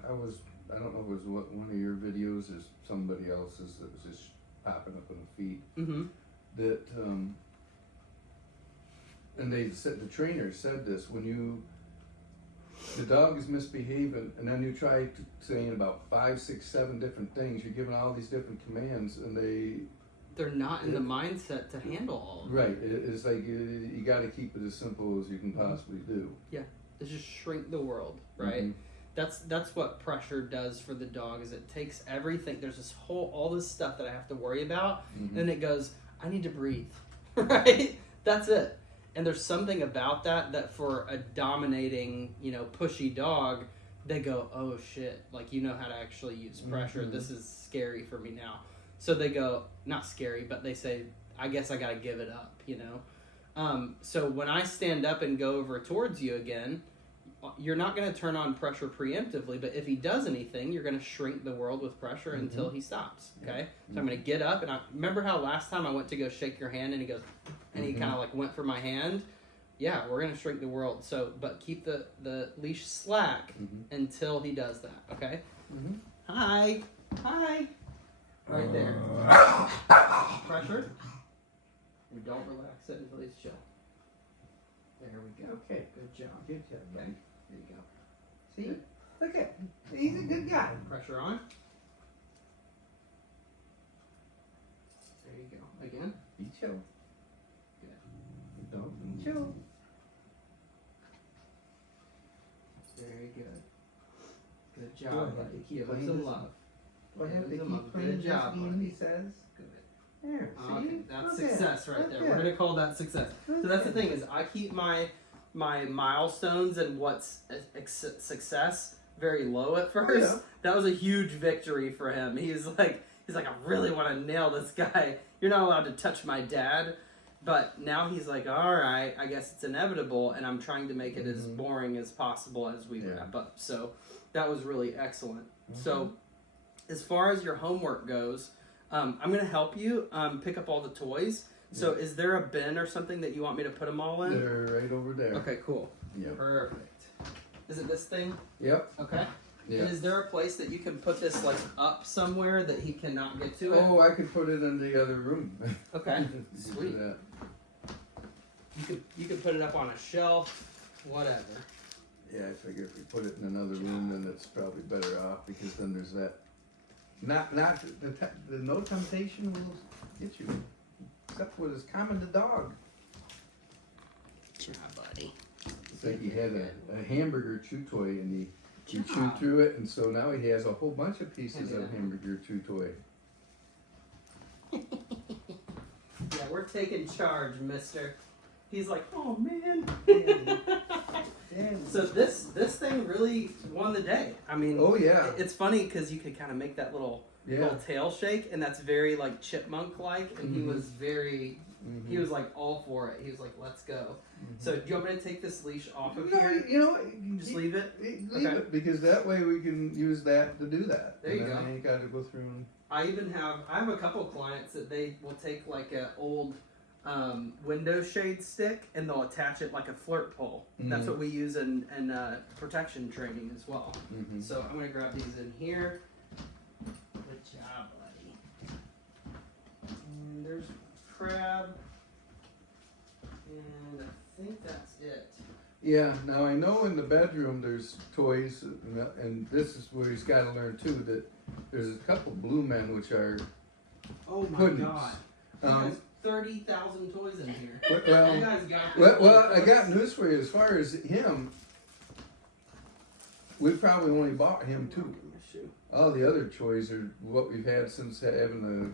I don't know if it was one of your videos or somebody else's that was just popping up on the feed. That, and the trainer said this, when the dog is misbehaving, and then you try saying about 5, 6, 7 different things, you're giving all these different commands, and they're not in the mindset to handle all of it. Right. It's like you got to keep it as simple as you can possibly do. Yeah. It's just shrink the world, right? That's what pressure does for the dog. Is it takes everything. There's all this stuff that I have to worry about, and then it goes, I need to breathe, right? That's it. And there's something about that for a dominating, pushy dog, they go, oh shit, like, you know how to actually use pressure. This is scary for me now. So they go, not scary, but they say, I guess I got to give it up, So when I stand up and go over towards you again, you're not going to turn on pressure preemptively, but if he does anything, you're going to shrink the world with pressure until he stops, okay? So I'm going to get up, and I remember how last time I went to go shake your hand, and he goes, and he kind of like went for my hand. Yeah, we're going to shrink the world. So, but keep the leash slack until he does that, okay? Hi. Right there. Pressure. And don't relax it until he's chill. There we go. Okay. Good job. Good job, Okay. buddy. There you go. See? Look at him. He's a good guy. Pressure on. There you go. Again. Be chill. Good. Don't be chill. Very good. Good job, Good. buddy. Keep Give him playing some this. love. Do I have to Give him a keep playing good this job, game, buddy. he says? Good. There, see? Okay, that's Look success at it. right there. Look We're at gonna call that success. So that's the thing is I keep my milestones and what's success very low at first. yeah. That was a huge victory for him. He's like I really want to nail this guy. You're not allowed to touch my dad. But now he's like, all right, I guess it's inevitable, and I'm trying to make it as boring as possible as we wrap up. So that was really excellent. So as far as your homework goes, I'm going to help you pick up all the toys. So is there a bin or something that you want me to put them all in? They're right over there. Okay, cool. Yep. Perfect. Is it this thing? Yep. Okay. Yeah. And is there a place that you can put this like up somewhere that he cannot get to it? Oh, I could put it in the other room. Okay. Do Sweet. that. You could put it up on a shelf, whatever. Yeah, I figure if we put it in another room, then it's probably better off because then there's that. Not the no temptation will get you, except what is common to dog. Yeah, buddy. It's like he had a hamburger chew toy and he Good chewed job. through it, and so now he has a whole bunch of pieces Yeah. of hamburger chew toy. Yeah, we're taking charge, mister. He's like, oh man. So this thing really won the day. I mean, Oh yeah, it's funny because you could kind of make that little tail shake, and that's very like chipmunk like, and he was very. He was like all for it. He was like, "Let's go." So, do you want me to take this leash off of No, here? you know, Just leave it. Leave Okay. it because that way we can use that to do that. There you And then go. You ain't got to go through. And, I have a couple clients that they will take like an old window shade stick and they'll attach it like a flirt pole. That's what we use in protection training as well. So I'm gonna grab these in here. Good job, buddy. And there's crab, and I think that's it. Yeah. Now I know in the bedroom there's toys, and this is where he's got to learn too that there's a couple blue men which are Oh my puddings. god! You guys 30,000 toys in here. Well, You guys got this. well, I got news for you. As far as him, we probably only bought him 2. Shoot. All the other toys are what we've had since having the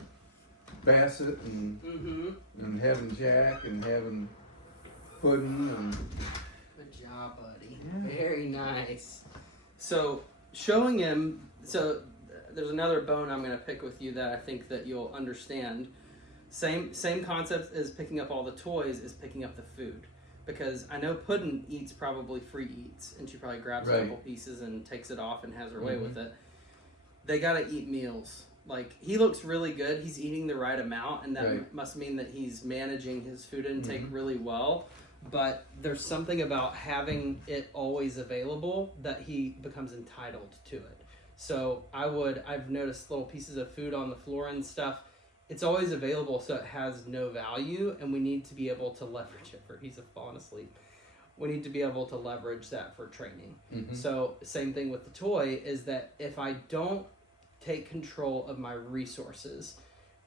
Bassett and having Jack and having Puddin' and. Good job, buddy. Yeah. Very nice. So showing him. So there's another bone I'm going to pick with you that I think that you'll understand. Same concept as picking up all the toys is picking up the food. Because I know Puddin' eats probably free eats, and she probably grabs a couple pieces and takes it off and has her way with it. They gotta eat meals. Like, he looks really good. He's eating the right amount, and that must mean that he's managing his food intake really well. But there's something about having it always available that he becomes entitled to it. So I've noticed little pieces of food on the floor and stuff. It's always available, so it has no value, and we need to be able to leverage it for, he's fallen asleep. We need to be able to leverage that for training. So same thing with the toy is that if I don't take control of my resources,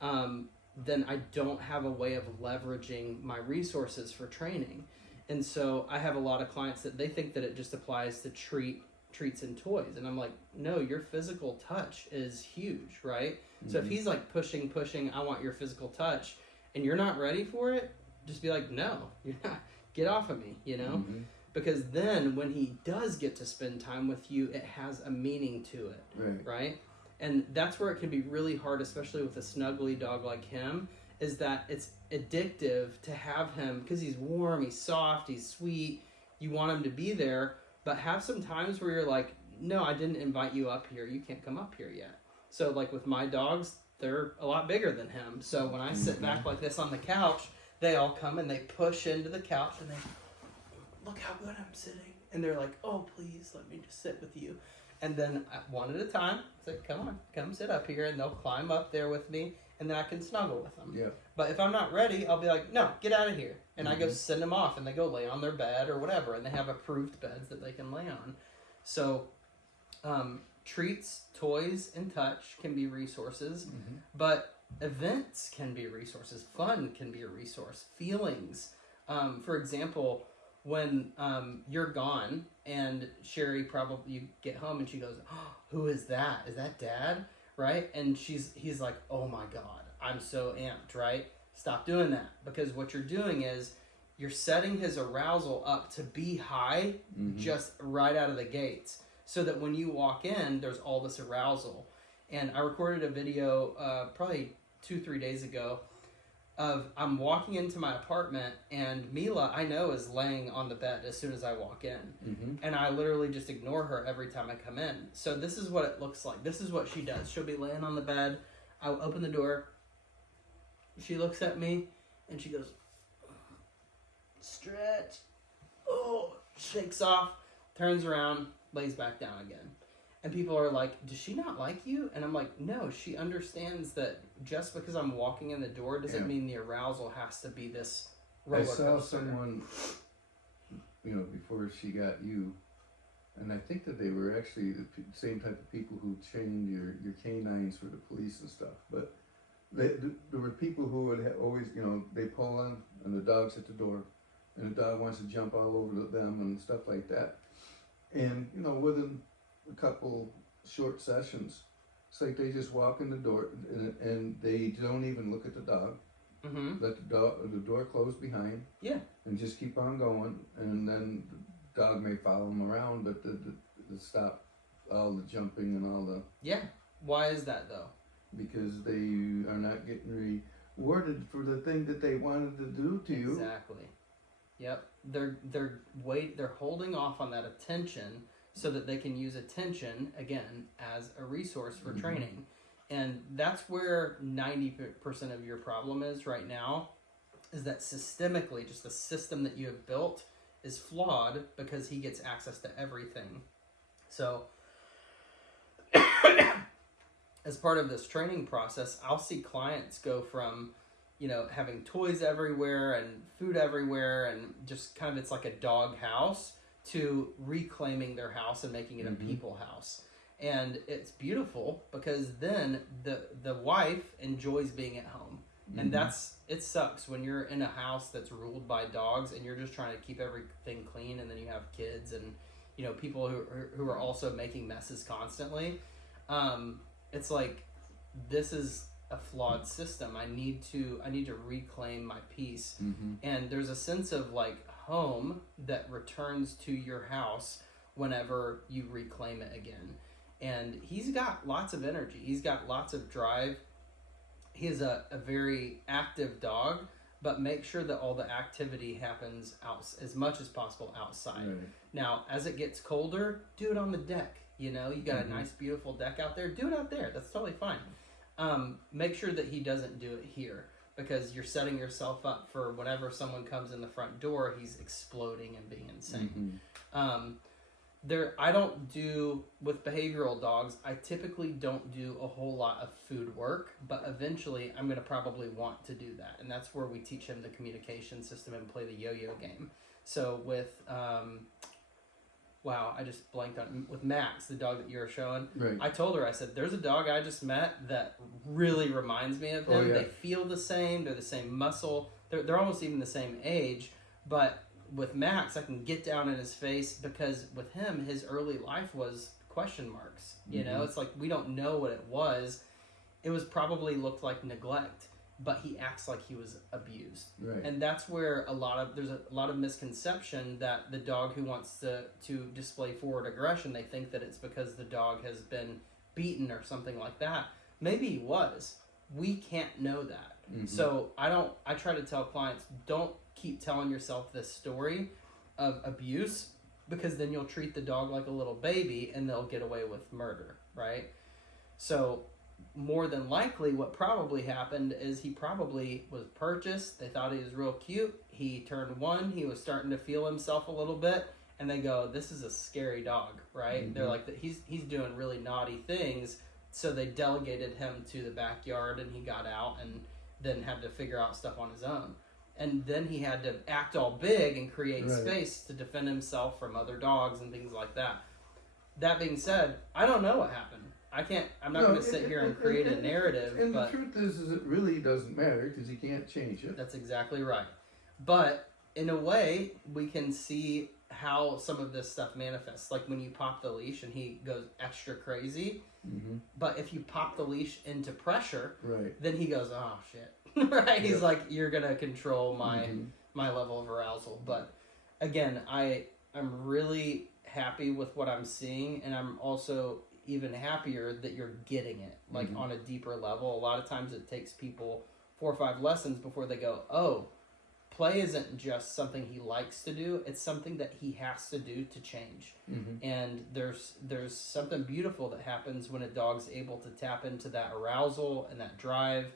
then I don't have a way of leveraging my resources for training. And so I have a lot of clients that they think that it just applies to treats and toys. And I'm like, no, your physical touch is huge, right? So if he's like pushing, I want your physical touch, and you're not ready for it, just be like, no, you're not. Get off of me, you know? Because then when he does get to spend time with you, it has a meaning to it, right? And that's where it can be really hard, especially with a snuggly dog like him, is that it's addictive to have him, because he's warm, he's soft, he's sweet, you want him to be there, but have some times where you're like, no, I didn't invite you up here, you can't come up here yet. So like with my dogs, they're a lot bigger than him. So when I sit back like this on the couch, they all come and they push into the couch and they, look how good I'm sitting. And they're like, oh, please let me just sit with you. And then one at a time, it's like, come on, come sit up here. And they'll climb up there with me, and then I can snuggle with them. Yeah. But if I'm not ready, I'll be like, no, get out of here. And I go send them off, and they go lay on their bed or whatever. And they have approved beds that they can lay on. So treats, toys, and touch can be resources, but events can be resources. Fun can be a resource. Feelings. For example, when you're gone and Sherry probably, you get home and she goes, oh, who is that? Is that Dad? Right? And he's like, oh my God, I'm so amped, right? Stop doing that, because what you're doing is you're setting his arousal up to be high just right out of the gates, so that when you walk in, there's all this arousal. And I recorded a video probably 2-3 days ago of I'm walking into my apartment, and Mila, I know, is laying on the bed as soon as I walk in. And I literally just ignore her every time I come in. So this is what it looks like. This is what she does. She'll be laying on the bed. I'll open the door. She looks at me, and she goes, stretch. Oh, shakes off, turns around, lays back down again. And people are like, does she not like you? And I'm like, no, she understands that just because I'm walking in the door doesn't mean the arousal has to be this roller coaster. I saw someone, before she got you, and I think that they were actually the same type of people who trained your canines for the police and stuff. But there were people who would always, they pull on, and the dog's at the door, and the dog wants to jump all over them and stuff like that. And, within a couple short sessions, it's like they just walk in the door and they don't even look at the dog. Let the door close behind. Yeah. And just keep on going, and then the dog may follow them around, but the stop all the jumping and all the. Yeah. Why is that though? Because they are not getting rewarded for the thing that they wanted to do to you. Exactly. Yep. They're holding off on that attention, so that they can use attention, again, as a resource for training. And that's where 90% of your problem is right now, is that systemically, just the system that you have built is flawed because he gets access to everything. So, as part of this training process, I'll see clients go from, having toys everywhere and food everywhere and just kind of, it's like a dog house, to reclaiming their house and making it a people house. And it's beautiful because then the wife enjoys being at home And it sucks when you're in a house that's ruled by dogs and you're just trying to keep everything clean, and then you have kids and, you know, people who are also making messes constantly. It's like, this is a flawed system. I need to reclaim my peace. And there's a sense of like home that returns to your house whenever you reclaim it again. And he's got lots of energy. He's got lots of drive. He is a very active dog, but make sure that all the activity happens out as much as possible outside. Right. Now, as it gets colder, do it on the deck. You know, you got a nice, beautiful deck out there. Do it out there. That's totally fine. Make sure that he doesn't do it here, because you're setting yourself up for whenever someone comes in the front door, he's exploding and being insane. I don't do, with behavioral dogs, I typically don't do a whole lot of food work, but eventually I'm going to probably want to do that. And that's where we teach him the communication system and play the yo-yo game. So with, I just blanked on, with Max, the dog that you were showing, I told her, I said, there's a dog I just met that really reminds me of him. Oh, yeah. They feel the same, they're the same muscle, they're almost even the same age, but with Max, I can get down in his face, because with him, his early life was question marks. You know, it's like, we don't know what it was. It was probably looked like neglect, but he acts like he was abused. Right. And that's where there's a lot of misconception that the dog who wants to display forward aggression, they think that it's because the dog has been beaten or something like that. Maybe he was. We can't know that. So I try to tell clients, don't keep telling yourself this story of abuse, because then you'll treat the dog like a little baby and they'll get away with murder, right? So more than likely what probably happened is he probably was purchased. They thought he was real cute. He turned 1. He was starting to feel himself a little bit, and they go, this is a scary dog, right? They're like, he's doing really naughty things. So they delegated him to the backyard, and he got out and then had to figure out stuff on his own. And then he had to act all big and create space to defend himself from other dogs and things like that. That being said, I don't know what happened. I'm not going to sit here and create a narrative. And but the truth is it really doesn't matter, because you can't change it. That's exactly right. But in a way, we can see how some of this stuff manifests. Like when you pop the leash and he goes extra crazy. But if you pop the leash into pressure, then he goes, oh shit. Right? He's like, you're going to control my level of arousal. But again, I'm really happy with what I'm seeing, and I'm also even happier that you're getting it, like on a deeper level. A lot of times it takes people 4 or 5 lessons before they go, oh, play isn't just something he likes to do, it's something that he has to do to change. And there's something beautiful that happens when a dog's able to tap into that arousal and that drive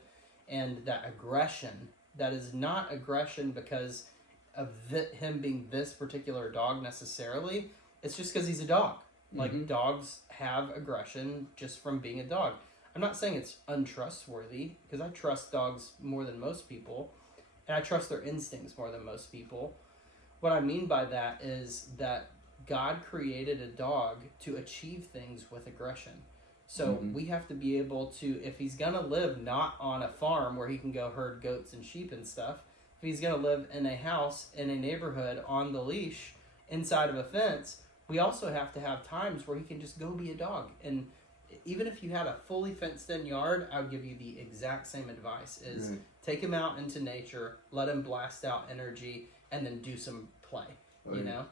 and that aggression. That is not aggression because of him being this particular dog necessarily. It's just because he's a dog. Like, dogs have aggression just from being a dog. I'm not saying it's untrustworthy, because I trust dogs more than most people, and I trust their instincts more than most people. What I mean by that is that God created a dog to achieve things with aggression. So we have to be able to, if he's going to live not on a farm where he can go herd goats and sheep and stuff, if he's going to live in a house, in a neighborhood, on the leash, inside of a fence, we also have to have times where he can just go be a dog. And even if you had a fully fenced in yard, I would give you the exact same advice, is take him out into nature, let him blast out energy, and then do some play, you know?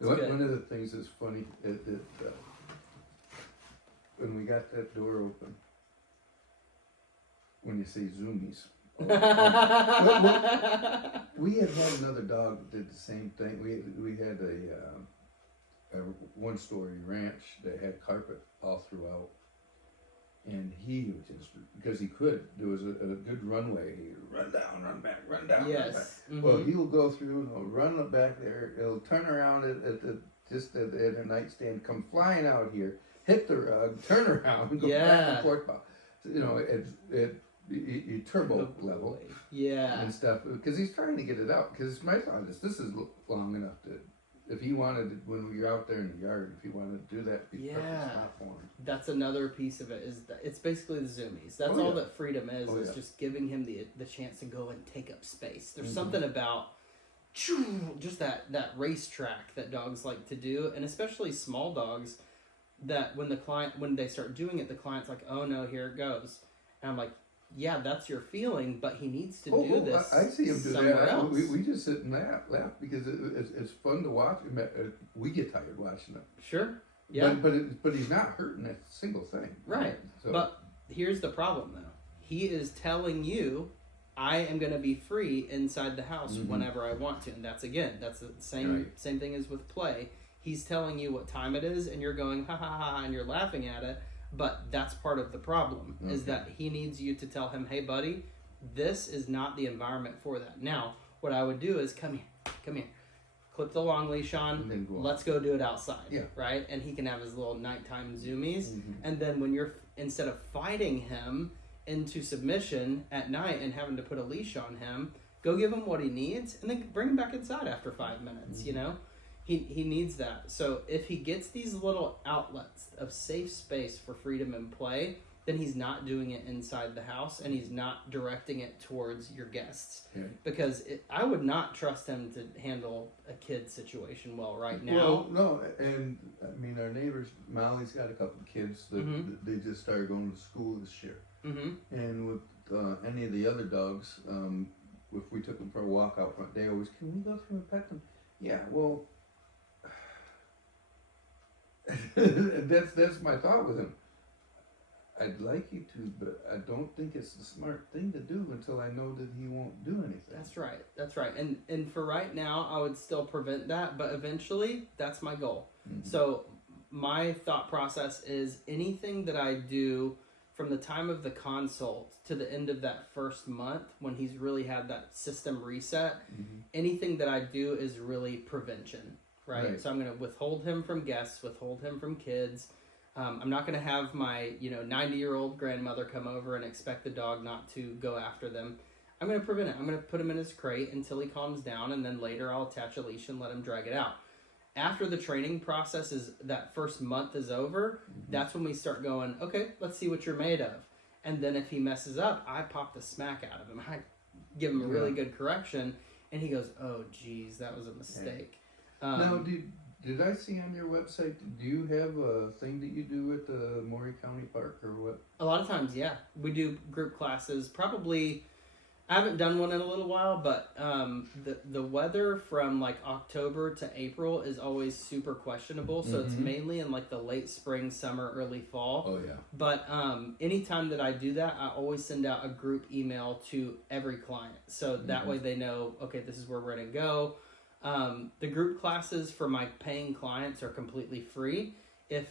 One of the things that's funny, when we got that door open, when you say zoomies, we had another dog that did the same thing. We had a one-story ranch that had carpet all throughout, and he was just, because he could, there was a good runway. He would run down, run back, run down, run back. Well, he will go through and he'll run back there. He'll turn around at a nightstand, come flying out here, hit the rug, turn around, and go back and forth. You know, it turbo level, and stuff, because he's trying to get it out. Because my thought is, this is long enough to if he wanted to, when we were out there in the yard, if he wanted to do that, it'd be a perfect spot for him. That's another piece of it, is that it's basically the zoomies. That's Oh, all yeah. that freedom is Oh, yeah. just giving him the chance to go and take up space. There's Mhm. something about just that racetrack that dogs like to do, and especially small dogs, that when they start doing it, the client's like, oh no, here it goes. And I'm like, yeah, that's your feeling, but he needs to do this. I see him do somewhere that. else. We just sit and laugh because it's fun to watch him. We get tired watching it. Sure. Yeah. But he's not hurting a single thing. Right. So, But here's the problem, though. He is telling you, I am going to be free inside the house Mhm. whenever I want to. And that's the same Right. same thing as with play. He's telling you what time it is, and you're going, ha ha ha, and you're laughing at it. But that's part of the problem, is Okay. that he needs you to tell him, hey, buddy, this is not the environment for that. Now, what I would do is, come here. Clip the long leash on. And then go on. Let's go do it outside. Yeah. Right? And he can have his little nighttime zoomies. Mhm. And then when instead of fighting him into submission at night and having to put a leash on him, go give him what he needs and then bring him back inside after 5 minutes, you know? He needs that. So if he gets these little outlets of safe space for freedom and play, then he's not doing it inside the house, and he's not directing it towards your guests. Yeah. Because I would not trust him to handle a kid situation well right now. Well, no, and I mean our neighbors. Molly's got a couple of kids that Mhm. they just started going to school this year, Mm-hmm. and with any of the other dogs, if we took them for a walk out front, they always, can we go through and pet them? Yeah, well, that's my thought with him. I'd like you to, but I don't think it's the smart thing to do until I know that he won't do anything. That's right. And for right now, I would still prevent that, but eventually, that's my goal. Mhm. So my thought process is anything that I do from the time of the consult to the end of that first month, when he's really had that system reset, Mhm. anything that I do is really prevention, right? So I'm going to withhold him from guests, withhold him from kids. I'm not going to have my 90-year-old grandmother come over and expect the dog not to go after them. I'm going to prevent it. I'm going to put him in his crate until he calms down, and then later I'll attach a leash and let him drag it out. After the training process that first month is over, that's when we start going, okay, let's see what you're made of. And then if he messes up, I pop the smack out of him. I give him a really good correction, and he goes, oh, geez, that was a mistake. Now, did I see on your website, do you have a thing that you do at the Maury County Park or what? A lot of times, yeah. We do group classes. Probably, I haven't done one in a little while, but the weather from like October to April is always super questionable. So it's Mhm. mainly in like the late spring, summer, early fall. Oh, yeah. But anytime that I do that, I always send out a group email to every client. So that way they know, okay, this is where we're going to go. The group classes for my paying clients are completely free. If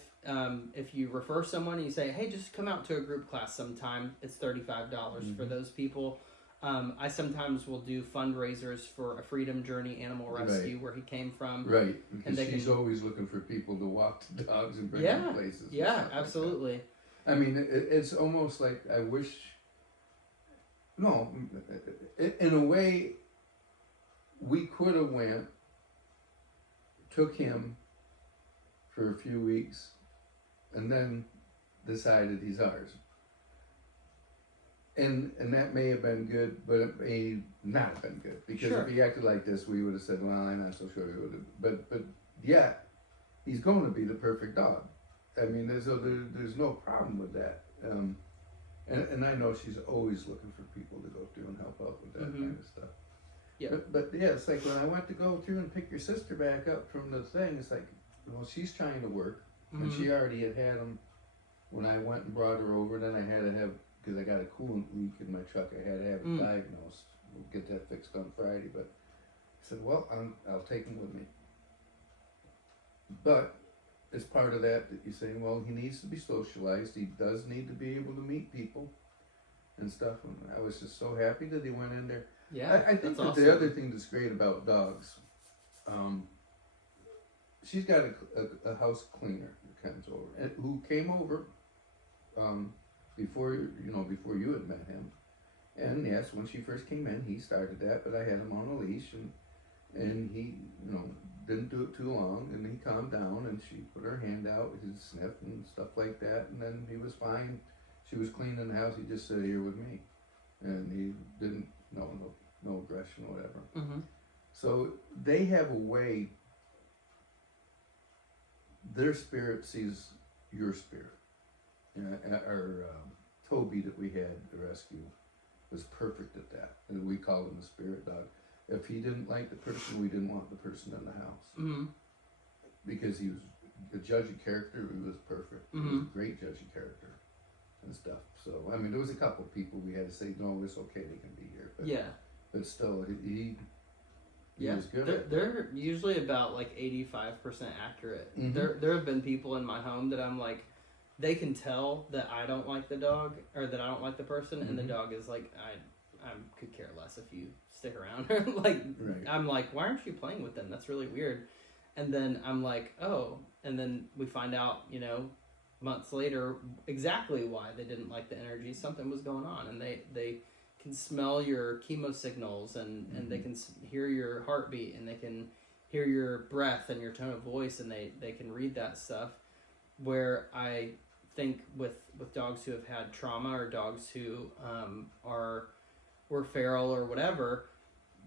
you refer someone and you say, hey, just come out to a group class sometime, it's $35 for those people. I sometimes will do fundraisers for a Freedom Journey Animal Rescue where he came from. Right, because they she's can- always looking for people to walk the dogs and bring them places. and Yeah, stuff like absolutely. that. I mean, it's almost like I wish. No, in a way, we could have took him for a few weeks, and then decided he's ours. And that may have been good, but it may not have been good, because Sure. if he acted like this, we would have said, "Well, I'm not so sure he would have." But yeah, he's going to be the perfect dog. I mean, there's no problem with that. And I know she's always looking for people to go through and help out with that kind of stuff. Yeah. But yeah, it's like when I went to go through and pick your sister back up from the thing, it's like, well, she's trying to work, and she already had him when I went and brought her over. Then I had to have, because I got a coolant leak in my truck, I had to have it diagnosed. We'll get that fixed on Friday. But I said, well, I'll take him with me. But as part of that you're saying, well, he needs to be socialized. He does need to be able to meet people and stuff. And I was just so happy that he went in there. Yeah, I think that's that awesome. the other thing that's great about dogs, she's got a house cleaner who comes over, and who came over before you had met him. And yes, when she first came in, he started that, but I had him on a leash, and he didn't do it too long, and he calmed down, and she put her hand out, he sniffed and stuff like that, and then he was fine. She was cleaning the house, he just said, here with me. And he didn't, no aggression or whatever. Mm-hmm. So they have a way, their spirit sees your spirit. Our Toby that we had to rescue was perfect at that. And we called him a spirit dog. If he didn't like the person, we didn't want the person in the house. Mm-hmm. Because he was a judgy character, he was perfect. He was a great judgy character and stuff. So, I mean, there was a couple people we had to say, no, it's okay, they can be here. But, Yeah. But still, he Yeah, was good. they're usually about like 85% accurate. There have been people in my home that I'm like, they can tell that I don't like the dog or that I don't like the person, and the dog is like, I could care less if you stick around. Like, Right. I'm like, why aren't you playing with them? That's really weird. And then I'm like, oh, and then we find out, months later exactly why they didn't like the energy. Something was going on, and they can smell your chemo signals, and they can hear your heartbeat, and they can hear your breath and your tone of voice, and they can read that stuff. Where I think with dogs who have had trauma, or dogs who were feral or whatever,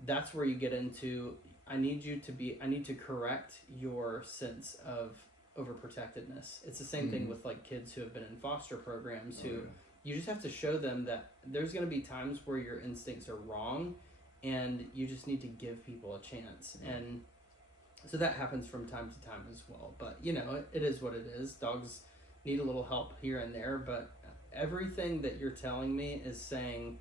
that's where you get into, I need to correct your sense of overprotectedness. It's the same thing with like kids who have been in foster programs who you just have to show them that there's going to be times where your instincts are wrong, and you just need to give people a chance. And so that happens from time to time as well. But, it is what it is. Dogs need a little help here and there, but everything that you're telling me is saying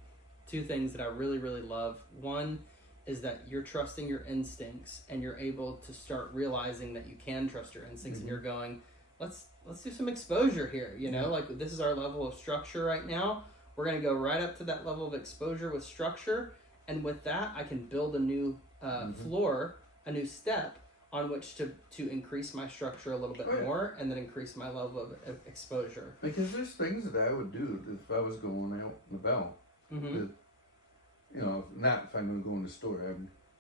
two things that I really, really love. One is that you're trusting your instincts, and you're able to start realizing that you can trust your instincts, and you're going, let's do some exposure here, like this is our level of structure right now. We're going to go right up to that level of exposure with structure, and with that I can build a new floor, a new step on which to increase my structure a little bit more, and then increase my level of exposure. Because there's things that I would do if I was going out and about. With, not if I'm going to go in the store.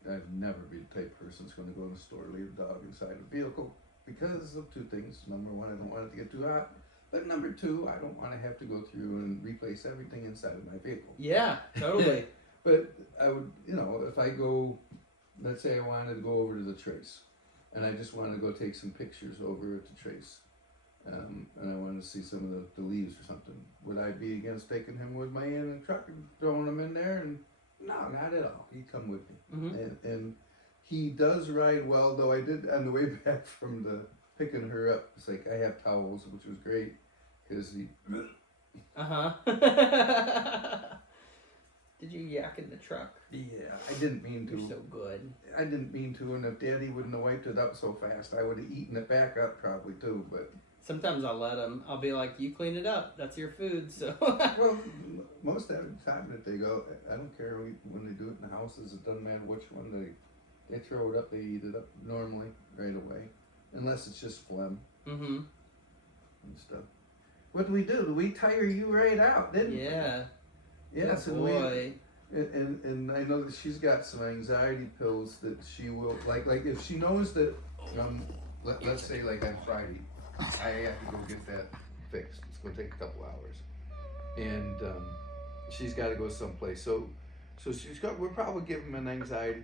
I'd never be the type of person that's going to go in the store, leave a dog inside a vehicle, because of two things. Number one, I don't want it to get too hot. But number two, I don't want to have to go through and replace everything inside of my vehicle. Yeah, totally. But I would, if I go, let's say I wanted to go over to the Trace, and I just wanted to go take some pictures over at the Trace, and I wanted to see some of the leaves or something, would I be against taking him with me in the truck and throwing him in there? And no, not at all. He'd come with me. And he does ride well, though I did, on the way back from the picking her up, it's like I have towels, which was great, because he... Did you yak in the truck? Yeah, I didn't mean to. You're so good. I didn't mean to, and if Daddy wouldn't have wiped it up so fast, I would have eaten it back up probably too, but... Sometimes I'll let them. I'll be like, you clean it up. That's your food, so... Well, most of the time that they go, I don't care when they do it in the houses, it doesn't matter which one, they throw it up, they eat it up normally, right away. Unless it's just phlegm. And stuff. What do? We tire you right out, didn't we? Yeah. Yes, oh, boy. And I know that she's got some anxiety pills that she will, like if she knows that, let's say like on Friday, I have to go get that fixed. It's going to take a couple hours. And she's got to go someplace. So we're probably giving them an anxiety